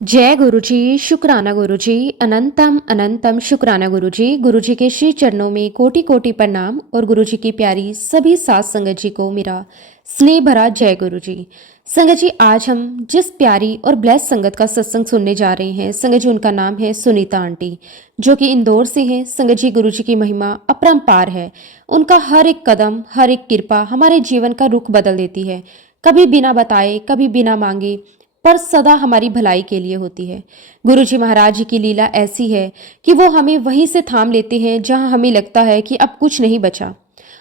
जय गुरु जी, शुक्राना गुरु जी, अनंतम अनंतम शुक्राना गुरु जी। गुरु जी के श्री चरणों में कोटि कोटि प्रणाम और गुरु जी की प्यारी सभी सात संगत जी को मेरा स्नेह भरा जय गुरु जी। संगत जी, आज हम जिस प्यारी और ब्लेस संगत का सत्संग सुनने जा रहे हैं, संगत जी उनका नाम है सुनीता आंटी, जो कि इंदौर से हैं। संगत जी, गुरु जी की महिमा अपरंपार है। उनका हर एक कदम, हर एक कृपा हमारे जीवन का रुख बदल देती है। कभी बिना बताए, कभी बिना मांगे, पर सदा हमारी भलाई के लिए होती है। गुरु जी महाराज जी की लीला ऐसी है कि वो हमें वहीं से थाम लेते हैं जहां हमें लगता है कि अब कुछ नहीं बचा,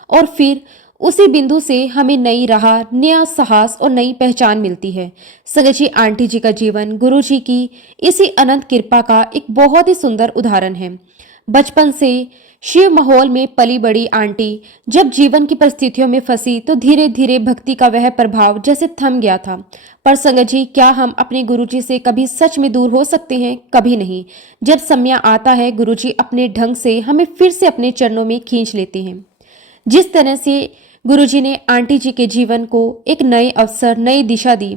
और फिर उसी बिंदु से हमें नई राह, नया साहस और नई पहचान मिलती है। संगत जी, आंटी जी का जीवन गुरु जी की इसी अनंत कृपा का एक बहुत ही सुंदर उदाहरण है। बचपन से शिव माहौल में पली बड़ी आंटी जब जीवन की परिस्थितियों में फंसी तो धीरे धीरे भक्ति का वह प्रभाव जैसे थम गया था। पर संगत जी, क्या हम अपने गुरुजी से कभी सच में दूर हो सकते हैं? कभी नहीं। जब समय आता है, गुरुजी अपने ढंग से हमें फिर से अपने चरणों में खींच लेते हैं। जिस तरह से गुरुजी ने आंटी जी के जीवन को एक नए अवसर, नई दिशा दी।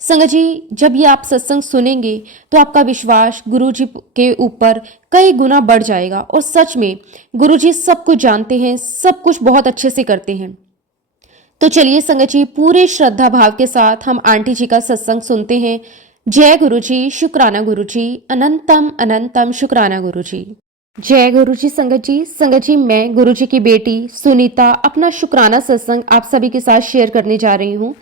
संगत जी, जब ये आप सत्संग सुनेंगे तो आपका विश्वास गुरुजी के ऊपर कई गुना बढ़ जाएगा। और सच में गुरुजी सब कुछ जानते हैं, सब कुछ बहुत अच्छे से करते हैं। तो चलिए संगत जी, पूरे श्रद्धा भाव के साथ हम आंटी जी का सत्संग सुनते हैं। जय गुरु जी, शुक्राना गुरु जी, अनंतम अनंतम शुक्राना गुरु जी। जय गुरु जी। संगत जी, मैं गुरु जी की बेटी सुनीता अपना शुक्राना सत्संग आप सभी के साथ शेयर करने जा रही हूँ।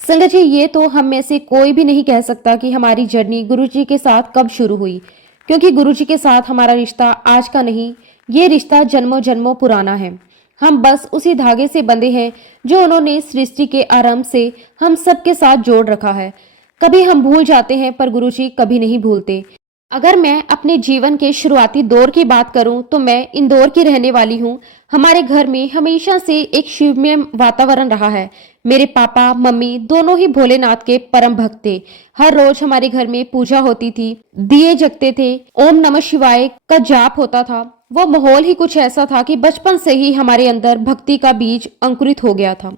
संगत जी, ये तो हम में से कोई भी नहीं कह सकता कि हमारी जर्नी गुरु जी के साथ कब शुरू हुई, क्योंकि गुरु जी के साथ हमारा रिश्ता आज का नहीं, ये रिश्ता जन्मों जन्मों पुराना है। हम बस उसी धागे से बंधे हैं जो उन्होंने सृष्टि के आरंभ से हम सबके साथ जोड़ रखा है। कभी हम भूल जाते हैं, पर गुरुजी कभी नहीं भूलते। अगर मैं अपने जीवन के शुरुआती दौर की बात करूं तो मैं इंदौर की रहने वाली हूं। हमारे घर में हमेशा से एक शिवमय वातावरण रहा है। मेरे पापा मम्मी दोनों ही भोलेनाथ के परम भक्त थे। हर रोज हमारे घर में पूजा होती थी, दिए जगते थे, ओम नमः शिवाय का जाप होता था। वो माहौल ही कुछ ऐसा था कि बचपन से ही हमारे अंदर भक्ति का बीज अंकुरित हो गया था।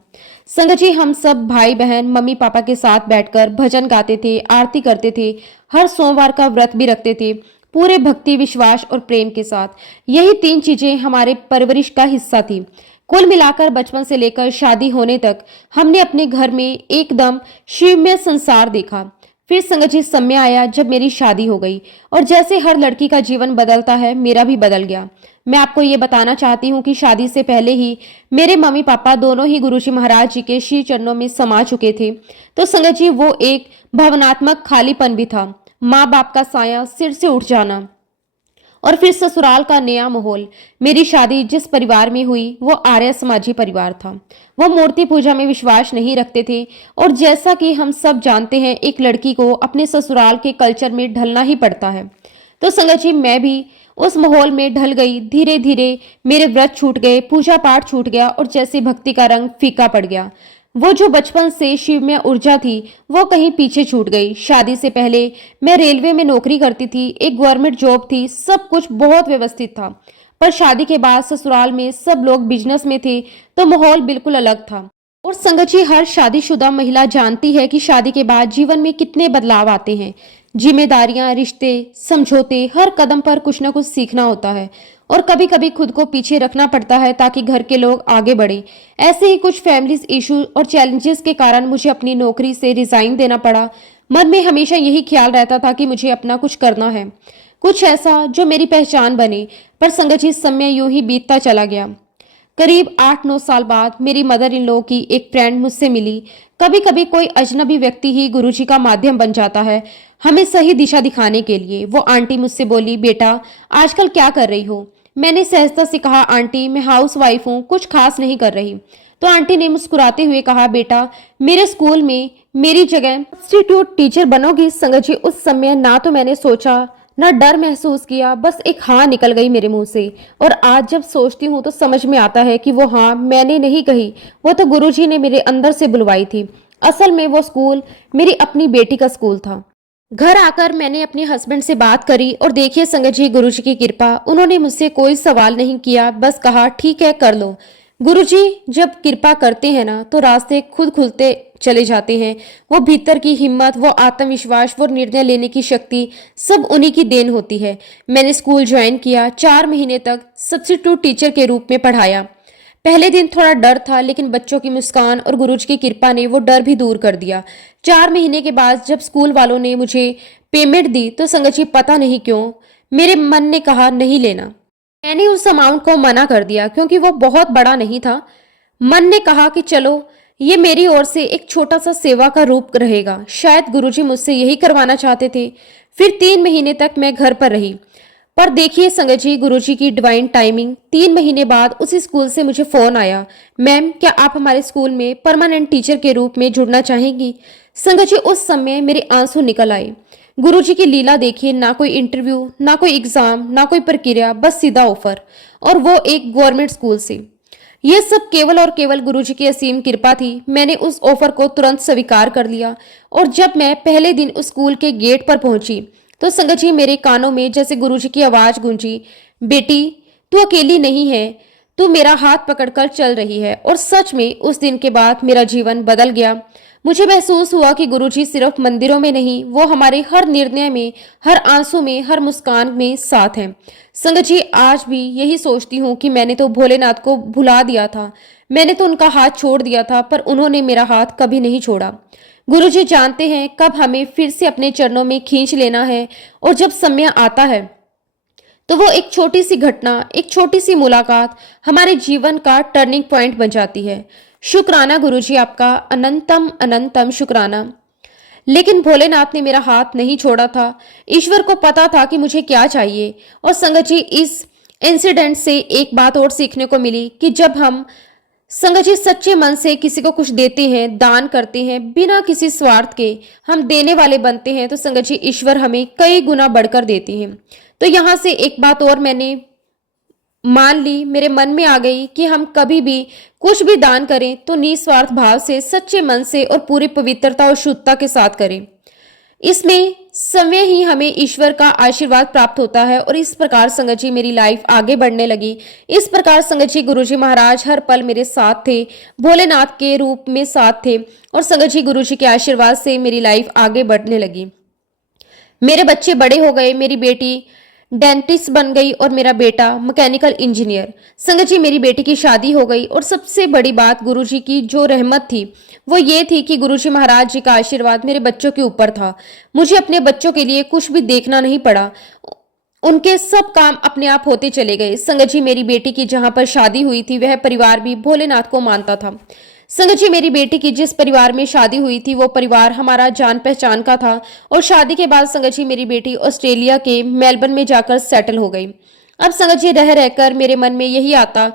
संगत जी, हम सब भाई बहन मम्मी पापा के साथ बैठकर भजन गाते थे, आरती करते थे, हर सोमवार का व्रत भी रखते थे, पूरे भक्ति, विश्वास और प्रेम के साथ। यही तीन चीजें हमारे परवरिश का हिस्सा थी। कुल मिलाकर बचपन से लेकर शादी होने तक हमने अपने घर में एकदम शिवमय संसार देखा। फिर संगत जी, समय आया जब मेरी शादी हो गई, और जैसे हर लड़की का जीवन बदलता है, मेरा भी बदल गया। मैं आपको ये बताना चाहती हूँ कि शादी से पहले ही मेरे मम्मी पापा दोनों ही गुरुजी महाराज जी के श्री चरणों में समा चुके थे। तो संगत जी, वो एक भावनात्मक खालीपन भी था। माँ बाप का साया सिर से उठ जाना, और फिर ससुराल का नया माहौल। मेरी शादी जिस परिवार में हुई वो आर्य समाजी परिवार था। वो मूर्ति पूजा में विश्वास नहीं रखते थे, और जैसा कि हम सब जानते हैं, एक लड़की को अपने ससुराल के कल्चर में ढलना ही पड़ता है। तो संगत जी, मैं भी उस माहौल में ढल गई। धीरे धीरे मेरे व्रत छूट गए, पूजा पाठ छूट गया, और जैसे भक्ति का रंग फीका पड़ गया। वो जो बचपन से शिव में ऊर्जा थी, वो कहीं पीछे छूट गई। शादी से पहले मैं रेलवे में नौकरी करती थी, एक गवर्नमेंट जॉब थी, सब कुछ बहुत व्यवस्थित था। पर शादी के बाद ससुराल में सब लोग बिजनेस में थे, तो माहौल बिल्कुल अलग था। और संगत जी, हर शादीशुदा महिला जानती है कि शादी के बाद जीवन में कितने बदलाव आते हैं। जिम्मेदारियां, रिश्ते, समझौते, हर कदम पर कुछ ना कुछ सीखना होता है, और कभी कभी खुद को पीछे रखना पड़ता है ताकि घर के लोग आगे बढ़े। ऐसे ही कुछ फैमिलीज इशू और चैलेंजेस के कारण मुझे अपनी नौकरी से रिजाइन देना पड़ा। मन में हमेशा यही ख्याल रहता था कि मुझे अपना कुछ करना है, कुछ ऐसा जो मेरी पहचान बने। पर संगत जी, समय यूं ही बीतता चला गया। करीब 8-9 साल बाद मेरी मदर इन लॉ की एक फ्रेंड मुझसे मिली। कभी कभी कोई अजनबी व्यक्ति ही गुरुजी का माध्यम बन जाता है हमें सही दिशा दिखाने के लिए। वो आंटी मुझसे बोली, बेटा आजकल क्या कर रही हो? मैंने सहजता से कहा, आंटी मैं हाउस वाइफ हूँ, कुछ खास नहीं कर रही। तो आंटी ने मुस्कुराते हुए कहा, बेटा मेरे स्कूल में मेरी जगह सब्स्टिट्यूट टीचर बनोगी। संगत जी, उस समय ना तो मैंने सोचा, ना डर महसूस किया, बस एक हाँ निकल गई मेरे मुंह से। और आज जब सोचती हूँ तो समझ में आता है कि वो हाँ मैंने नहीं कही, वो तो गुरुजी ने मेरे अंदर से बुलवाई थी। असल में वो स्कूल मेरी अपनी बेटी का स्कूल था। घर आकर मैंने अपने हस्बैंड से बात करी, और देखिए संगत जी, गुरुजी की कृपा, उन्होंने मुझसे कोई सवाल नहीं किया, बस कहा ठीक है कर लो। गुरुजी जब कृपा करते हैं ना तो रास्ते खुद खुलते चले जाते हैं। वो भीतर की हिम्मत, वो आत्मविश्वास, वो निर्णय लेने की शक्ति सब उन्हीं की देन होती है। मैंने स्कूल ज्वाइन किया, 4 महीने तक सब्स्टिट्यूट टीचर के रूप में पढ़ाया। पहले दिन थोड़ा डर था, लेकिन बच्चों की मुस्कान और गुरुजी की कृपा ने वो डर भी दूर कर दिया। 4 महीने के बाद जब स्कूल वालों ने मुझे पेमेंट दी तो संगत जी पता नहीं क्यों मेरे मन ने कहा नहीं लेना। मैंने उस अमाउंट को मना कर दिया क्योंकि वो बहुत बड़ा नहीं था। मन ने कहा कि चलो ये मेरी ओर से एक छोटा सा सेवा का रूप रहेगा। शायद गुरुजी मुझसे यही करवाना चाहते थे। फिर 3 महीने तक मैं घर पर रही। पर देखिए संगत जी, गुरुजी की डिवाइन टाइमिंग, 3 महीने बाद उसी स्कूल से मुझे फोन आया, मैम क्या आप हमारे स्कूल में परमानेंट टीचर के रूप में जुड़ना चाहेंगी। संगत जी उस समय मेरे आंसू निकल आए। गुरुजी की लीला देखिए, ना कोई इंटरव्यू, ना कोई एग्जाम, ना कोई प्रक्रिया, बस सीधा ऑफर, और वो एक गवर्नमेंट स्कूल से। ये सब केवल और केवल गुरुजी की असीम कृपा थी। मैंने उस ऑफर को तुरंत स्वीकार कर लिया और जब मैं पहले दिन उस स्कूल के गेट पर पहुंची तो संगत जी मेरे कानों में जैसे गुरुजी की आवाज गूंजी, बेटी तू अकेली नहीं है, तू मेरा हाथ पकड़कर चल रही है। और सच में उस दिन के बाद मेरा जीवन बदल गया। मुझे महसूस हुआ कि गुरुजी सिर्फ मंदिरों में नहीं, वो हमारे हर निर्णय में, हर आंसू में, हर मुस्कान में साथ हैं। संगत जी आज भी यही सोचती हूँ कि मैंने तो भोलेनाथ को भुला दिया था, मैंने तो उनका हाथ छोड़ दिया था, पर उन्होंने मेरा हाथ कभी नहीं छोड़ा। गुरुजी जानते हैं कब हमें फिर से अपने चरणों में खींच लेना है, और जब समय आता है तो वो एक छोटी सी घटना, एक छोटी सी मुलाकात हमारे जीवन का टर्निंग पॉइंट बन जाती है। शुक्राना गुरुजी, आपका अनंतम अनंतम शुक्राना। लेकिन भोलेनाथ ने मेरा हाथ नहीं छोड़ा था। ईश्वर को पता था कि मुझे क्या चाहिए। और संगत जी इस इंसिडेंट से एक बात और सीखने को मिली कि जब हम संगत जी सच्चे मन से किसी को कुछ देते हैं, दान करते हैं, बिना किसी स्वार्थ के हम देने वाले बनते हैं, तो संगत जी ईश्वर हमें कई गुना बढ़कर देते हैं। तो यहाँ से एक बात और मैंने मान ली, मेरे मन में आ गई कि हम कभी भी कुछ भी दान करें तो निस्वार्थ भाव से, सच्चे मन से और पूरी पवित्रता और शुद्धता के साथ करें। इसमें समय ही हमें ईश्वर का आशीर्वाद प्राप्त होता है। और इस प्रकार संगत जी मेरी लाइफ आगे बढ़ने लगी। इस प्रकार संगत जी गुरुजी महाराज हर पल मेरे साथ थे, भोलेनाथ के रूप में साथ थे, और संगत जी गुरुजी के आशीर्वाद से मेरी लाइफ आगे बढ़ने लगी। मेरे बच्चे बड़े हो गए, मेरी बेटी डेंटिस्ट बन गई और मेरा बेटा मैकेनिकल इंजीनियर। संगत जी मेरी बेटी की शादी हो गई। और सबसे बड़ी बात गुरुजी की जो रहमत थी वो ये थी कि गुरुजी महाराज जी का आशीर्वाद मेरे बच्चों के ऊपर था। मुझे अपने बच्चों के लिए कुछ भी देखना नहीं पड़ा, उनके सब काम अपने आप होते चले गए। संगत जी मेरी बेटी की जहां पर शादी हुई थी वह परिवार भी भोलेनाथ को मानता था। संगत जी मेरी बेटी की जिस परिवार में शादी हुई थी वो परिवार हमारा जान पहचान का था। और शादी के बाद संगत जी मेरी बेटी ऑस्ट्रेलिया के मेलबर्न में जाकर सेटल हो गई। अब संगत जी रह रहकर मेरे मन में यही आता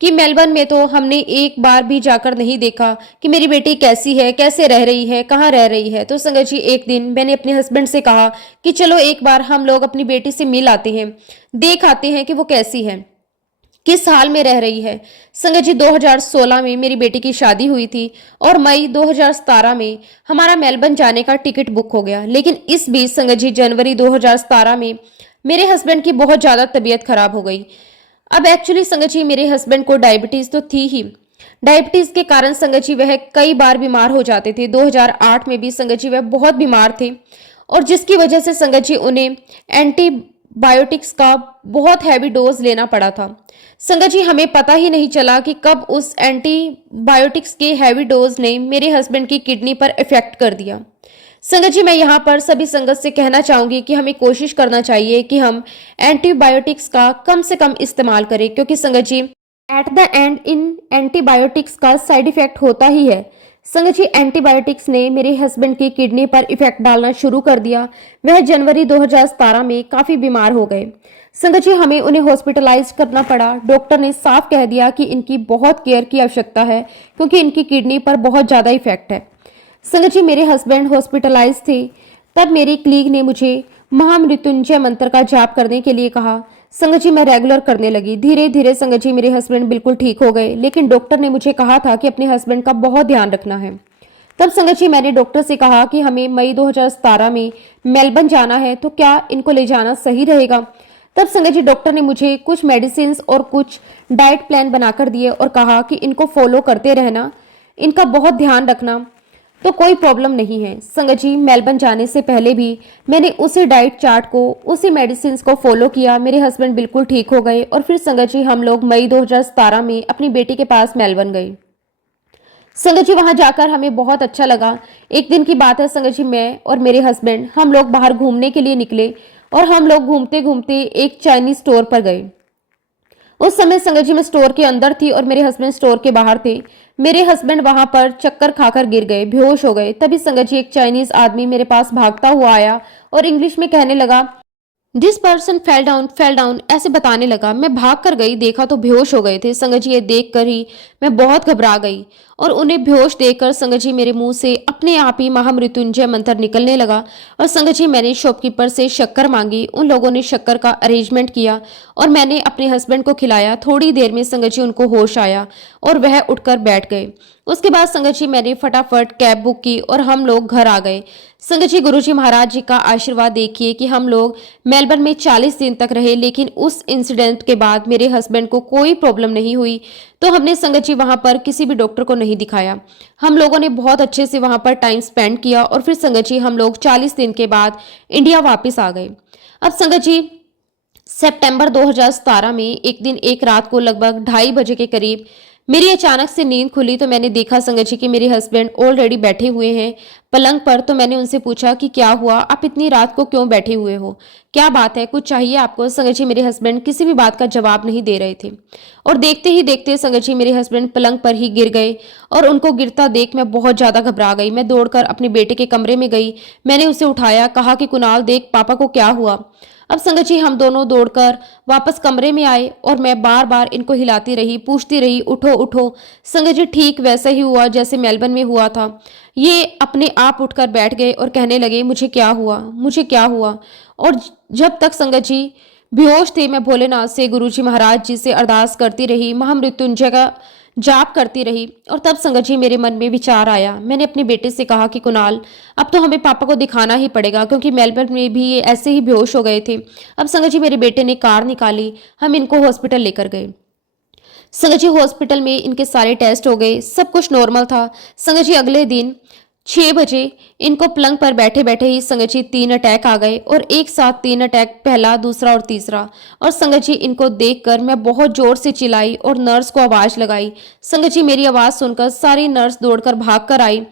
कि मेलबर्न में तो हमने एक बार भी जाकर नहीं देखा कि मेरी बेटी कैसी है, कैसे रह रही है, कहाँ रह रही है। तो संगत जी एक दिन मैंने अपने हस्बैंड से कहा कि चलो एक बार हम लोग अपनी बेटी से मिल आते हैं, देख आते हैं कि वो कैसी है, किस हाल में रह रही है। संगत जी 2016 में मेरी बेटी की शादी हुई थी और मई 2017 में हमारा मेलबर्न जाने का टिकट बुक हो गया। लेकिन इस बीच संगत जी जनवरी 2017 में मेरे हस्बैंड की बहुत ज्यादा तबीयत खराब हो गई। अब एक्चुअली संगत जी मेरे हस्बैंड को डायबिटीज तो थी ही। डायबिटीज के कारण संगत जी वह कई बार बीमार हो जाते थे। 2008 में भी संगत जी वह बहुत बीमार थे और जिसकी वजह से संगत जी उन्हें एंटीबायोटिक्स का बहुत हैवी डोज लेना पड़ा था। संगत जी हमें पता ही नहीं चला कि कब उस एंटीबायोटिक्स के हैवी डोज ने मेरे हस्बैंड की किडनी पर इफेक्ट कर दिया। संगत जी मैं यहाँ पर सभी संगत से कहना चाहूंगी कि हमें कोशिश करना चाहिए कि हम एंटीबायोटिक्स का कम से कम इस्तेमाल करें, क्योंकि संगत जी at the end in antibiotics का साइड इफेक्ट होता ही है। संगत जी एंटीबायोटिक्स ने मेरे हस्बैंड की किडनी पर इफेक्ट डालना शुरू कर दिया। वह जनवरी 2017 में काफी बीमार हो गए। संगत जी हमें उन्हें हॉस्पिटलाइज करना पड़ा। डॉक्टर ने साफ कह दिया कि इनकी बहुत केयर की आवश्यकता है क्योंकि इनकी किडनी पर बहुत ज्यादा इफेक्ट है। संगत जी मेरे हस्बैंड हॉस्पिटलाइज थे, तब मेरी क्लीग ने मुझे महामृत्युंजय मंत्र का जाप करने के लिए कहा। संगत जी मैं रेगुलर करने लगी। धीरे धीरे संगत जी मेरे हस्बैंड बिल्कुल ठीक हो गए, लेकिन डॉक्टर ने मुझे कहा था कि अपने हस्बैंड का बहुत ध्यान रखना है। तब संगत जी मैंने डॉक्टर से कहा कि हमें मई 2017 में मेलबर्न जाना है, तो क्या इनको ले जाना सही रहेगा। तब संगत जी डॉक्टर ने मुझे कुछ मेडिसिन और कुछ डाइट प्लान बनाकर दिए और कहा कि इनको फॉलो करते रहना, इनका बहुत ध्यान रखना। तो कोई प्रॉब्लम नहीं है। संगत जी, मेलबर्न जाने से पहले भी मैंने उसी डाइट चार्ट को, उसी मेडिसिन को फॉलो किया। मेरे हस्बैंड बिल्कुल ठीक हो गए और फिर संगत जी हम लोग मई 2017 में अपनी बेटी के पास मेलबर्न गए। संगत जी वहां जाकर हमें बहुत अच्छा लगा। एक दिन की बात है संगत जी, मैं और मेरे हस्बैंड हम लोग बाहर घूमने के लिए निकले और हम लोग घूमते घूमते एक चाइनीज स्टोर पर गए। उस समय संगत जी मैं स्टोर के अंदर थी और मेरे हस्बैंड स्टोर के बाहर थे। मेरे हस्बैंड वहां पर चक्कर खाकर गिर गए, बेहोश हो गए। तभी संगत जी एक चाइनीज आदमी मेरे पास भागता हुआ आया और इंग्लिश में कहने लगा, दिस पर्सन फेल डाउन ऐसे बताने लगा। मैं भाग कर गई, देखा तो बेहोश हो गए थे। संगत जी ये देख कर ही मैं बहुत घबरा गई और उन्हें बेहोश देखकर संगत जी मेरे मुंह से अपने आप ही महामृत्युंजय मंत्र निकलने लगा। और संगत जी मैंने शॉपकीपर से शक्कर मांगी, उन लोगों ने शक्कर का अरेंजमेंट किया और मैंने अपने हस्बैंड को खिलाया। थोड़ी देर में संगत जी उनको होश आया और वह उठकर बैठ गए। उसके बाद संगत जी मैंने फटाफट कैब बुक की और हम लोग घर आ गए। संगत जी गुरुजी महाराज जी का आशीर्वाद देखिए कि हम लोग मेलबर्न में 40 दिन तक रहे, लेकिन उस इंसिडेंट के बाद मेरे हस्बैंड को कोई प्रॉब्लम नहीं हुई। तो हमने संगत जी वहां पर किसी भी डॉक्टर को नहीं दिखाया। हम लोगों ने बहुत अच्छे से वहां पर टाइम स्पेंड किया और फिर संगत जी हम लोग 40 दिन के बाद इंडिया वापस आ गए। अब संगत जी सितंबर 2017 में एक दिन एक रात को लगभग 2:30 बजे के करीब मेरी अचानक से नींद खुली तो मैंने देखा संगत जी कि मेरे हस्बैंड ऑलरेडी बैठे हुए हैं पलंग पर। तो मैंने उनसे पूछा कि क्या हुआ, आप इतनी रात को क्यों बैठे हुए हो, क्या बात है, कुछ चाहिए आपको? संगत जी मेरे हस्बैंड किसी भी बात का जवाब नहीं दे रहे थे और देखते ही देखते संगत जी मेरे हस्बैंड पलंग पर ही गिर गए और उनको गिरता देख मैं बहुत ज्यादा घबरा गई। मैं दौड़कर अपने बेटे के कमरे में गई, मैंने उसे उठाया, कहा कि कुणाल देख पापा को क्या हुआ। अब संगत जी हम दोनों दौड़कर वापस कमरे में आए और मैं बार बार इनको हिलाती रही, पूछती रही, उठो उठो। संगत जी ठीक वैसा ही हुआ जैसे मेलबर्न में हुआ था। ये अपने आप उठकर बैठ गए और कहने लगे, मुझे क्या हुआ, मुझे क्या हुआ। और जब तक संगत जी बेहोश थे मैं भोलेनाथ से, गुरुजी महाराज जी से अरदास करती रही, महामृत्युंजय का जाप करती रही। और तब संगत जी मेरे मन में विचार आया। मैंने अपने बेटे से कहा कि कुणाल अब तो हमें पापा को दिखाना ही पड़ेगा, क्योंकि मेलबर्न में भी ये ऐसे ही बेहोश हो गए थे। अब संगत जी मेरे बेटे ने कार निकाली, हम इनको हॉस्पिटल लेकर गए। संगत जी हॉस्पिटल में इनके सारे टेस्ट हो गए, सब कुछ नॉर्मल था। संगत जी अगले दिन 6 बजे इनको पलंग पर बैठे बैठे ही संगत जी 3 अटैक आ गए और एक साथ 3 अटैक, पहला, दूसरा और तीसरा। और संगत जी इनको देखकर मैं बहुत जोर से चिल्लाई और नर्स को आवाज लगाई। संगत जी मेरी आवाज सुनकर सारी नर्स दौड़कर भाग कर आई,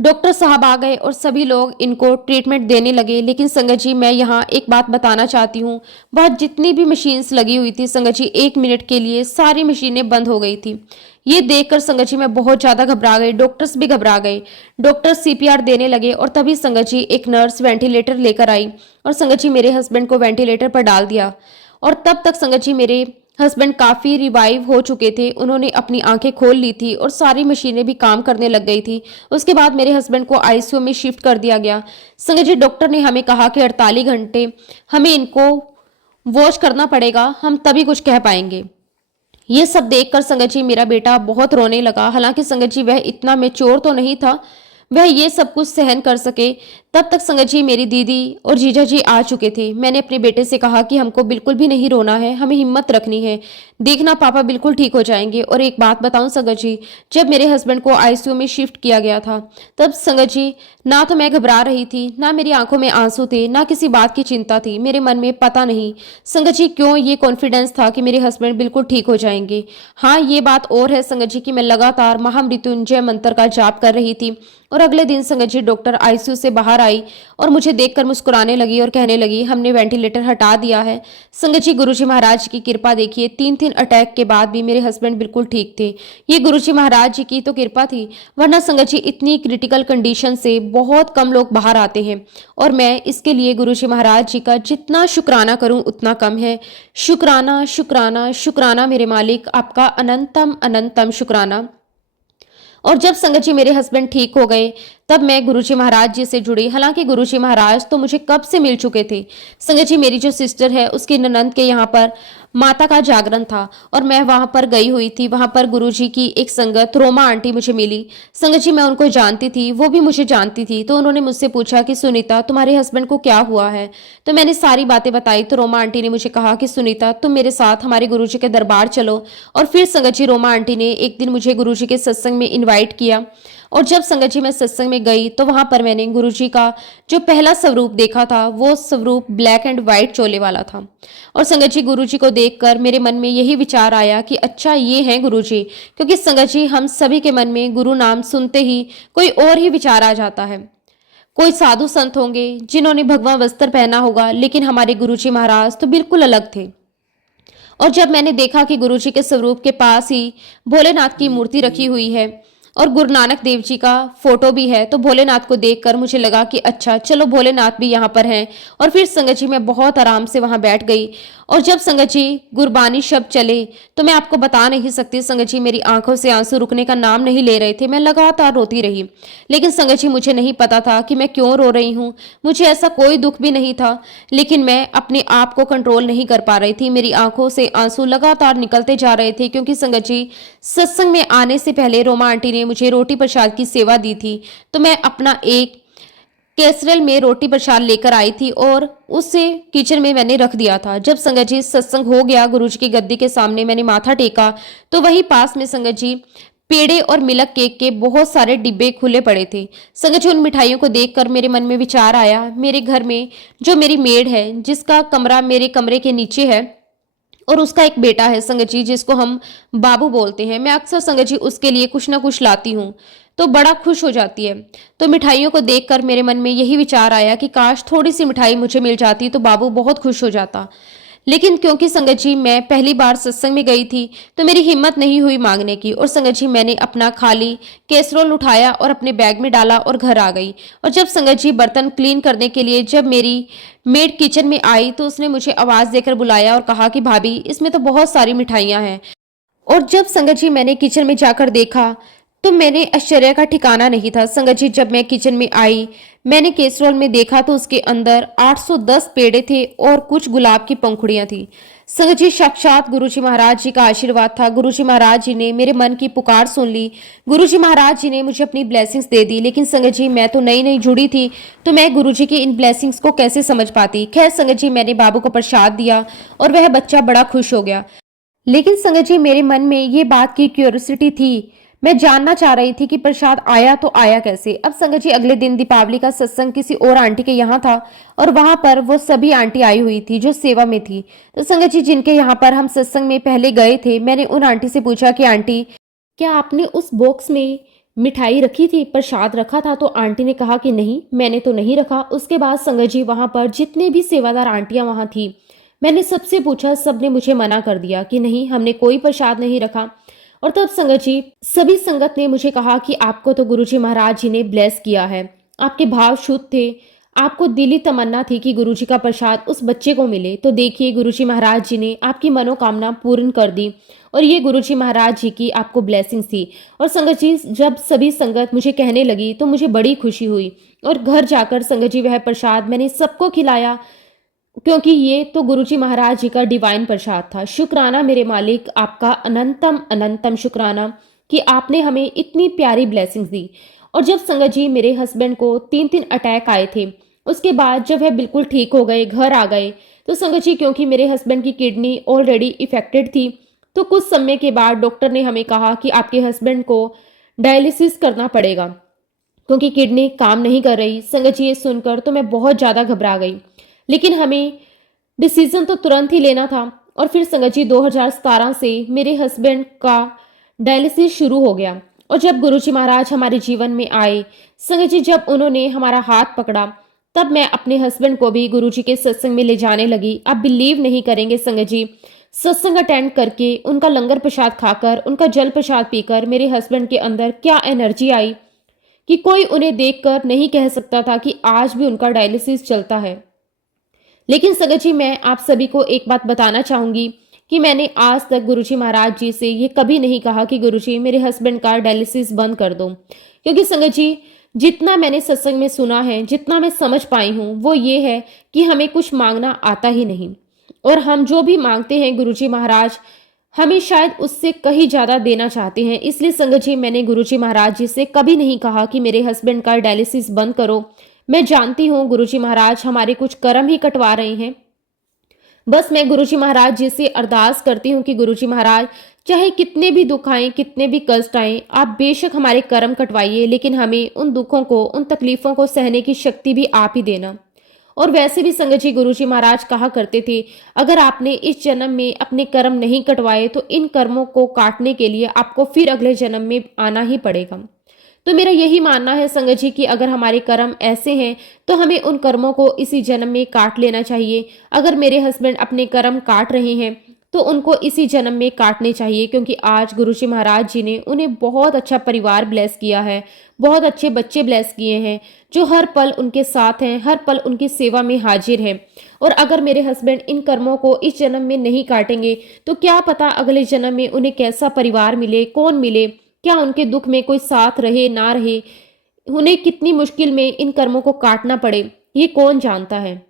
डॉक्टर साहब आ गए और सभी लोग इनको ट्रीटमेंट देने लगे। लेकिन संगत जी मैं यहाँ एक बात बताना चाहती हूँ, वह जितनी भी मशीन्स लगी हुई थी संगत जी 1 मिनट के लिए सारी मशीनें बंद हो गई थी। ये देखकर संगत जी मैं बहुत ज्यादा घबरा गई, डॉक्टर्स भी घबरा गए। डॉक्टर सीपीआर देने लगे और तभी संगत जी एक नर्स वेंटिलेटर लेकर आई और संगत जी मेरे हस्बैंड को वेंटिलेटर पर डाल दिया। और तब तक संगत जी मेरे हस्बैंड काफी रिवाइव हो चुके थे, उन्होंने अपनी आंखें खोल ली थी और सारी मशीनें भी काम करने लग गई थी। उसके बाद मेरे हस्बैंड को आईसीयू में शिफ्ट कर दिया गया। संगत जी डॉक्टर ने हमें कहा कि 48 घंटे हमें इनको वॉच करना पड़ेगा, हम तभी कुछ कह पाएंगे। ये सब देखकर संगत जी मेरा बेटा बहुत रोने लगा। हालांकि संगत जी वह इतना मैच्योर तो नहीं था वह ये सब कुछ सहन कर सके। तब तक संगत जी मेरी दीदी और जीजा जी आ चुके थे। मैंने अपने बेटे से कहा कि हमको बिल्कुल भी नहीं रोना है, हमें हिम्मत रखनी है, देखना पापा बिल्कुल ठीक हो जाएंगे। और एक बात बताऊं संगत जी, जब मेरे हस्बैंड को आईसीयू में शिफ्ट किया गया था तब संगत जी ना तो मैं घबरा रही थी, ना मेरी आंखों में आंसू थे, ना किसी बात की चिंता थी। मेरे मन में पता नहीं संगत जी क्यों ये कॉन्फिडेंस था कि मेरे हस्बैंड बिल्कुल ठीक हो जाएंगे। हाँ ये बात और है संगत जी कि मैं लगातार महामृत्युंजय मंत्र का जाप कर रही थी। और अगले दिन संगत जी डॉक्टर आईसीयू से बाहर आई और मुझे देखकर मुस्कुराने लगी और कहने लगी, हमने वेंटिलेटर हटा दिया है। संगत जी गुरुजी महाराज की कृपा देखिए, 3 अटैक के बाद भी मेरे हस्बैंड बिल्कुल ठीक थे। ये गुरुजी महाराज जी की तो कृपा थी, वरना संगत जी इतनी क्रिटिकल कंडीशन से बहुत कम लोग बाहर आते हैं। और मैं इसके लिए गुरुजी महाराज जी का जितना शुक्राना करूं उतना कम है। शुक्राना शुक्राना शुक्राना मेरे मालिक, आपका अनंतम अनंतम शुक्राना। और जब संगत जी मेरे हस्बैंड ठीक हो गए तब मैं गुरुजी महाराज जी से जुड़ी। हालांकि गुरुजी महाराज तो मुझे कब से मिल चुके थे। संगत जी मेरी जो सिस्टर है उसकी ननंद के यहाँ पर माता का जागरण था और मैं वहां पर गई हुई थी। वहां पर गुरुजी की एक संगत रोमा आंटी मुझे मिली। संगत जी मैं उनको जानती थी, वो भी मुझे जानती थी। तो उन्होंने मुझसे पूछा कि सुनीता तुम्हारे हस्बैंड को क्या हुआ है। तो मैंने सारी बातें बताई। तो रोमा आंटी ने मुझे कहा कि सुनीता तुम मेरे साथ हमारे गुरुजी के दरबार चलो। और फिर संगत जी रोमा आंटी ने एक दिन मुझे गुरुजी के सत्संग में इन्वाइट किया और जब संगत जी मैं सत्संग में गई तो वहां पर मैंने गुरुजी का जो पहला स्वरूप देखा था वो स्वरूप ब्लैक एंड व्हाइट चोले वाला था। और संगत जी गुरुजी को देखकर मेरे मन में यही विचार आया कि अच्छा ये है गुरुजी, क्योंकि संगत जी हम सभी के मन में गुरु नाम सुनते ही कोई और ही विचार आ जाता है। कोई साधु संत होंगे जिन्होंने भगवा वस्त्र पहना होगा, लेकिन हमारे गुरुजी महाराज तो बिल्कुल अलग थे। और जब मैंने देखा कि गुरुजी के स्वरूप के पास ही भोलेनाथ की मूर्ति रखी हुई है और गुरु नानक देव जी का फोटो भी है, तो भोलेनाथ को देखकर मुझे लगा कि अच्छा चलो भोलेनाथ भी यहाँ पर हैं। और फिर संगत जी मैं बहुत आराम से वहां बैठ गई। और जब संगत जी गुरबानी शब्द चले तो मैं आपको बता नहीं सकती संगत जी, मेरी आंखों से आंसू रुकने का नाम नहीं ले रहे थे। मैं लगातार रोती रही, लेकिन संगत जी मुझे नहीं पता था कि मैं क्यों रो रही हूँ। मुझे ऐसा कोई दुख भी नहीं था, लेकिन मैं अपने आप को कंट्रोल नहीं कर पा रही थी। मेरी आंखों से आंसू लगातार निकलते जा रहे थे, क्योंकि संगत जी सत्संग में आने से पहले रोमा आंटी ने मुझे रोटी प्रसाद की सेवा दी थी। तो मैं अपना एक कैसरल में रोटी प्रसाद लेकर आई थी और उसे किचन में मैंने रख दिया था। जब संगत जी सत्संग हो गया, गुरुजी की गद्दी के सामने मैंने माथा टेका तो वही पास में संगत जी पेड़े और मिल्क केक के बहुत सारे डिब्बे खुले पड़े थे। संगत जी उन मिठाइयों को देखकर मेरे मन में विचार आया, मेरे घर में जो मेरी मेड है जिसका कमरा मेरे कमरे के नीचे है और उसका एक बेटा है संगत जी जिसको हम बाबू बोलते हैं, मैं अक्सर संगत जी उसके लिए कुछ ना कुछ लाती हूँ तो बड़ा खुश हो जाती है। तो मिठाइयों को देखकर मेरे मन में यही विचार आया कि काश थोड़ी सी मिठाई मुझे मिल जाती तो बाबू बहुत खुश हो जाता। लेकिन क्योंकि संगत जी मैं पहली बार सत्संग में गई थी तो मेरी हिम्मत नहीं हुई मांगने की। और संगत जी मैंने अपना खाली कैसरोल उठाया और अपने बैग में डाला और घर आ गई। और जब संगत जी बर्तन क्लीन करने के लिए जब मेरी मेड किचन में आई तो उसने मुझे आवाज देकर बुलाया और कहा कि भाभी इसमें तो बहुत सारी मिठाइयां हैं। और जब संगत जी मैंने किचन में जाकर देखा तो मैंने आश्चर्य का ठिकाना नहीं था। संगत जी जब मैं किचन में आई मैंने कैसरोल में देखा तो उसके अंदर 810 पेड़े थे और कुछ गुलाब की पंखुड़ियां थी। संगत जी साक्षात गुरुजी महाराज जी का आशीर्वाद था। गुरुजी महाराज जी ने मेरे मन की पुकार सुन ली। गुरुजी महाराज जी ने मुझे अपनी ब्लेसिंग्स दे दी। लेकिन संगत जी मैं तो नई नई जुड़ी थी तो मैं गुरुजी की इन ब्लेसिंग्स को कैसे समझ पाती। खैर संगत जी मैंने बाबू को प्रसाद दिया और वह बच्चा बड़ा खुश हो गया। लेकिन संगत जी मेरे मन में ये बात की क्यूरियोसिटी थी, मैं जानना चाह रही थी कि प्रसाद आया तो आया कैसे। अब संगत जी अगले दिन दीपावली का सत्संग किसी और आंटी के यहाँ था और वहां पर वो सभी आंटी आई हुई थी जो सेवा में थी। तो संगत जी जिनके यहाँ पर हम सत्संग में पहले गए थे, मैंने उन आंटी से पूछा कि आंटी क्या आपने उस बॉक्स में मिठाई रखी थी, प्रसाद रखा था? तो आंटी ने कहा कि नहीं मैंने तो नहीं रखा। उसके बाद संगत जी वहां पर जितने भी सेवादार आंटियां वहां थी मैंने सबसे पूछा, सबने मुझे मना कर दिया कि नहीं हमने कोई प्रसाद नहीं रखा। और तब संगत जी सभी संगत ने मुझे कहा कि आपको तो गुरुजी महाराज जी ने ब्लेस किया है, आपके भाव शुद्ध थे, आपको दिली तमन्ना थी कि गुरुजी का प्रसाद उस बच्चे को मिले। तो देखिए गुरुजी महाराज जी ने आपकी मनोकामना पूर्ण कर दी और ये गुरुजी महाराज जी की आपको ब्लेसिंग थी। और संगत जी जब सभी संगत मुझे कहने लगी तो मुझे बड़ी खुशी हुई और घर जाकर संगत जी वह प्रसाद मैंने सबको खिलाया, क्योंकि ये तो गुरुजी महाराज जी का डिवाइन प्रसाद था। शुक्राना मेरे मालिक, आपका अनंतम अनंतम शुक्राना कि आपने हमें इतनी प्यारी ब्लेसिंग्स दी। और जब संगत जी मेरे हस्बैंड को 3 अटैक आए थे, उसके बाद जब वह बिल्कुल ठीक हो गए, घर आ गए, तो संगत जी क्योंकि मेरे हस्बैंड की किडनी ऑलरेडी इफेक्टेड थी तो कुछ समय के बाद डॉक्टर ने हमें कहा कि आपके हस्बैंड को डायलिसिस करना पड़ेगा क्योंकि किडनी काम नहीं कर रही। संगत जी ये सुनकर तो मैं बहुत ज़्यादा घबरा गई, लेकिन हमें डिसीजन तो तुरंत ही लेना था। और फिर संगत जी 2017 से मेरे हस्बैंड का डायलिसिस शुरू हो गया। और जब गुरुजी महाराज हमारे जीवन में आए, संगत जी जब उन्होंने हमारा हाथ पकड़ा, तब मैं अपने हस्बैंड को भी गुरुजी के सत्संग में ले जाने लगी। आप बिलीव नहीं करेंगे संगत जी, सत्संग अटेंड करके, उनका लंगर प्रसाद खाकर, उनका जल प्रसाद पीकर मेरे हस्बैंड के अंदर क्या एनर्जी आई कि कोई उन्हें देखकर नहीं कह सकता था कि आज भी उनका डायलिसिस चलता है। लेकिन संगत जी मैं आप सभी को एक बात बताना चाहूंगी कि मैंने आज तक गुरुजी महाराज जी से ये कभी नहीं कहा कि गुरुजी मेरे हस्बैंड का डायलिसिस बंद कर दो, क्योंकि संगत जी जितना मैंने सत्संग में सुना है, जितना मैं समझ पाई हूँ, वो ये है कि हमें कुछ मांगना आता ही नहीं और हम जो भी मांगते हैं गुरुजी महाराज हमें शायद उससे कहीं ज्यादा देना चाहते हैं। इसलिए संगत जी मैंने गुरुजी महाराज जी से कभी नहीं कहा कि मेरे हस्बैंड का डायलिसिस बंद करो। मैं जानती हूँ गुरुजी महाराज हमारे कुछ कर्म ही कटवा रहे हैं। बस मैं गुरुजी महाराज जी से अरदास करती हूँ कि गुरुजी महाराज चाहे कितने भी दुख आए, कितने भी कष्ट आए, आप बेशक हमारे कर्म कटवाइए, लेकिन हमें उन दुखों को, उन तकलीफों को सहने की शक्ति भी आप ही देना। और वैसे भी संगत जी, गुरु जी महाराज कहा करते थे, अगर आपने इस जन्म में अपने कर्म नहीं कटवाए तो इन कर्मों को काटने के लिए आपको फिर अगले जन्म में आना ही पड़ेगा। तो मेरा यही मानना है संगत जी कि अगर हमारे कर्म ऐसे हैं तो हमें उन कर्मों को इसी जन्म में काट लेना चाहिए। अगर मेरे हस्बैंड अपने कर्म काट रहे हैं तो उनको इसी जन्म में काटने चाहिए, क्योंकि आज गुरुजी महाराज जी ने उन्हें बहुत अच्छा परिवार ब्लेस किया है, बहुत अच्छे बच्चे ब्लेस किए हैं जो हर पल उनके साथ हैं, हर पल उनकी सेवा में हाजिर हैं। और अगर मेरे हस्बैंड इन कर्मों को इस जन्म में नहीं काटेंगे तो क्या पता अगले जन्म में उन्हें कैसा परिवार मिले, कौन मिले, क्या उनके दुख में कोई साथ रहे ना रहे, उन्हें कितनी मुश्किल में इन कर्मों को काटना पड़े, ये कौन जानता है।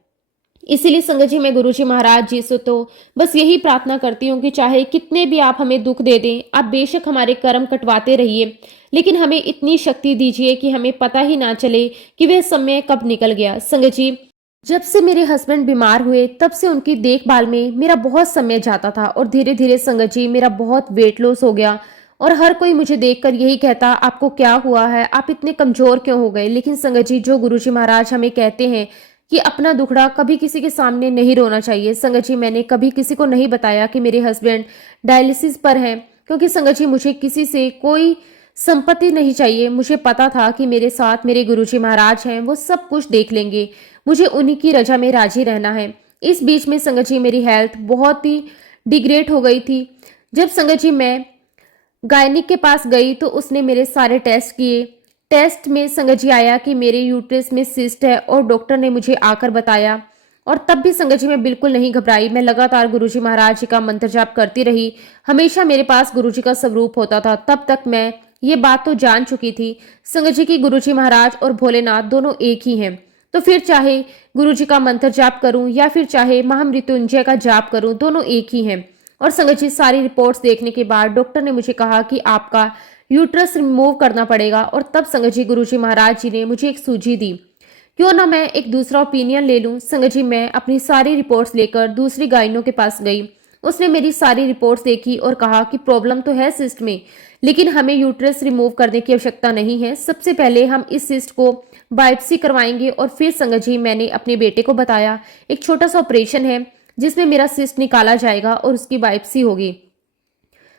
इसीलिए संगत जी, मैं गुरुजी महाराज जी से तो बस यही प्रार्थना करती हूँ कि चाहे कितने भी आप हमें दुख दे दें, आप बेशक हमारे कर्म कटवाते रहिए, लेकिन हमें इतनी शक्ति दीजिए कि हमें पता ही ना चले कि वह समय कब निकल गया। संगत जी, जब से मेरे हस्बैंड बीमार हुए तब से उनकी देखभाल में मेरा बहुत समय जाता था और धीरे धीरे संगत जी मेरा बहुत वेट लॉस हो गया। और हर कोई मुझे देखकर यही कहता, आपको क्या हुआ है, आप इतने कमजोर क्यों हो गए। लेकिन संगत जी, जो गुरुजी महाराज हमें कहते हैं कि अपना दुखड़ा कभी किसी के सामने नहीं रोना चाहिए। संगत जी, मैंने कभी किसी को नहीं बताया कि मेरे हस्बैंड डायलिसिस पर हैं, क्योंकि संगत जी मुझे किसी से कोई संपत्ति नहीं चाहिए। मुझे पता था कि मेरे साथ मेरे गुरुजी महाराज हैं, वो सब कुछ देख लेंगे, मुझे उन्हीं की रजा में राजी रहना है। इस बीच में संगत जी मेरी हेल्थ बहुत ही डिग्रेड हो गई थी। जब संगत जी मैं गायनिक के पास गई तो उसने मेरे सारे टेस्ट किए। टेस्ट में संगत जी आया कि मेरे यूट्रस में सिस्ट है और डॉक्टर ने मुझे आकर बताया। और तब भी संगत जी मैं बिल्कुल नहीं घबराई, मैं लगातार गुरुजी महाराज जी का मंत्र जाप करती रही। हमेशा मेरे पास गुरुजी का स्वरूप होता था। तब तक मैं ये बात तो जान चुकी थी संगत जी की गुरुजी महाराज और भोलेनाथ दोनों एक ही हैं। तो फिर चाहे गुरुजी का मंत्र जाप करूं या फिर चाहे महामृत्युंजय का जाप करूं, दोनों एक ही हैं। और संगत जी, सारी रिपोर्ट्स देखने के बाद डॉक्टर ने मुझे कहा कि आपका यूट्रस रिमूव करना पड़ेगा। और तब संगत जी गुरुजी महाराज जी ने मुझे एक सूझी दी, क्यों ना मैं एक दूसरा ओपिनियन ले लूं। संगत जी, मैं अपनी सारी रिपोर्ट्स लेकर दूसरी गायनों के पास गई। उसने मेरी सारी रिपोर्ट्स देखी और कहा कि प्रॉब्लम तो है सिस्ट में, लेकिन हमें यूट्रस रिमूव करने की आवश्यकता नहीं है। सबसे पहले हम इस सिस्ट को बायोप्सी करवाएंगे। और फिर संगत जी मैंने अपने बेटे को बताया, एक छोटा सा ऑपरेशन है जिसमें मेरा सिस्ट निकाला जाएगा और उसकी बायोप्सी होगी।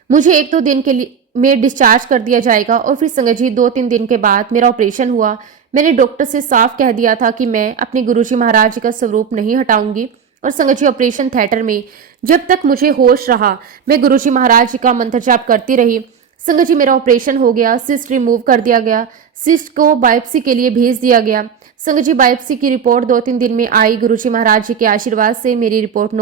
मुझे 1-2 दिन के लिए में डिस्चार्ज कर दिया जाएगा। और फिर संगत जी 2-3 दिन के बाद मेरा ऑपरेशन हुआ। मैंने डॉक्टर से साफ कह दिया था कि मैं अपने गुरुजी महाराज जी का स्वरूप नहीं हटाऊंगी। और संगत जी, ऑपरेशन थिएटर में जब तक मुझे होश रहा मैं गुरुजी महाराज जी का मंत्र जाप करती रही। संगत जी, मेरा ऑपरेशन हो गया, सिस्ट रिमूव कर दिया गया, सिस्ट को बायोप्सी के लिए भेज दिया गया। संगत जी, बायोप्सी की रिपोर्ट 2-3 दिन में आई। गुरुजी महाराज जी के आशीर्वाद से मेरी रिपोर्ट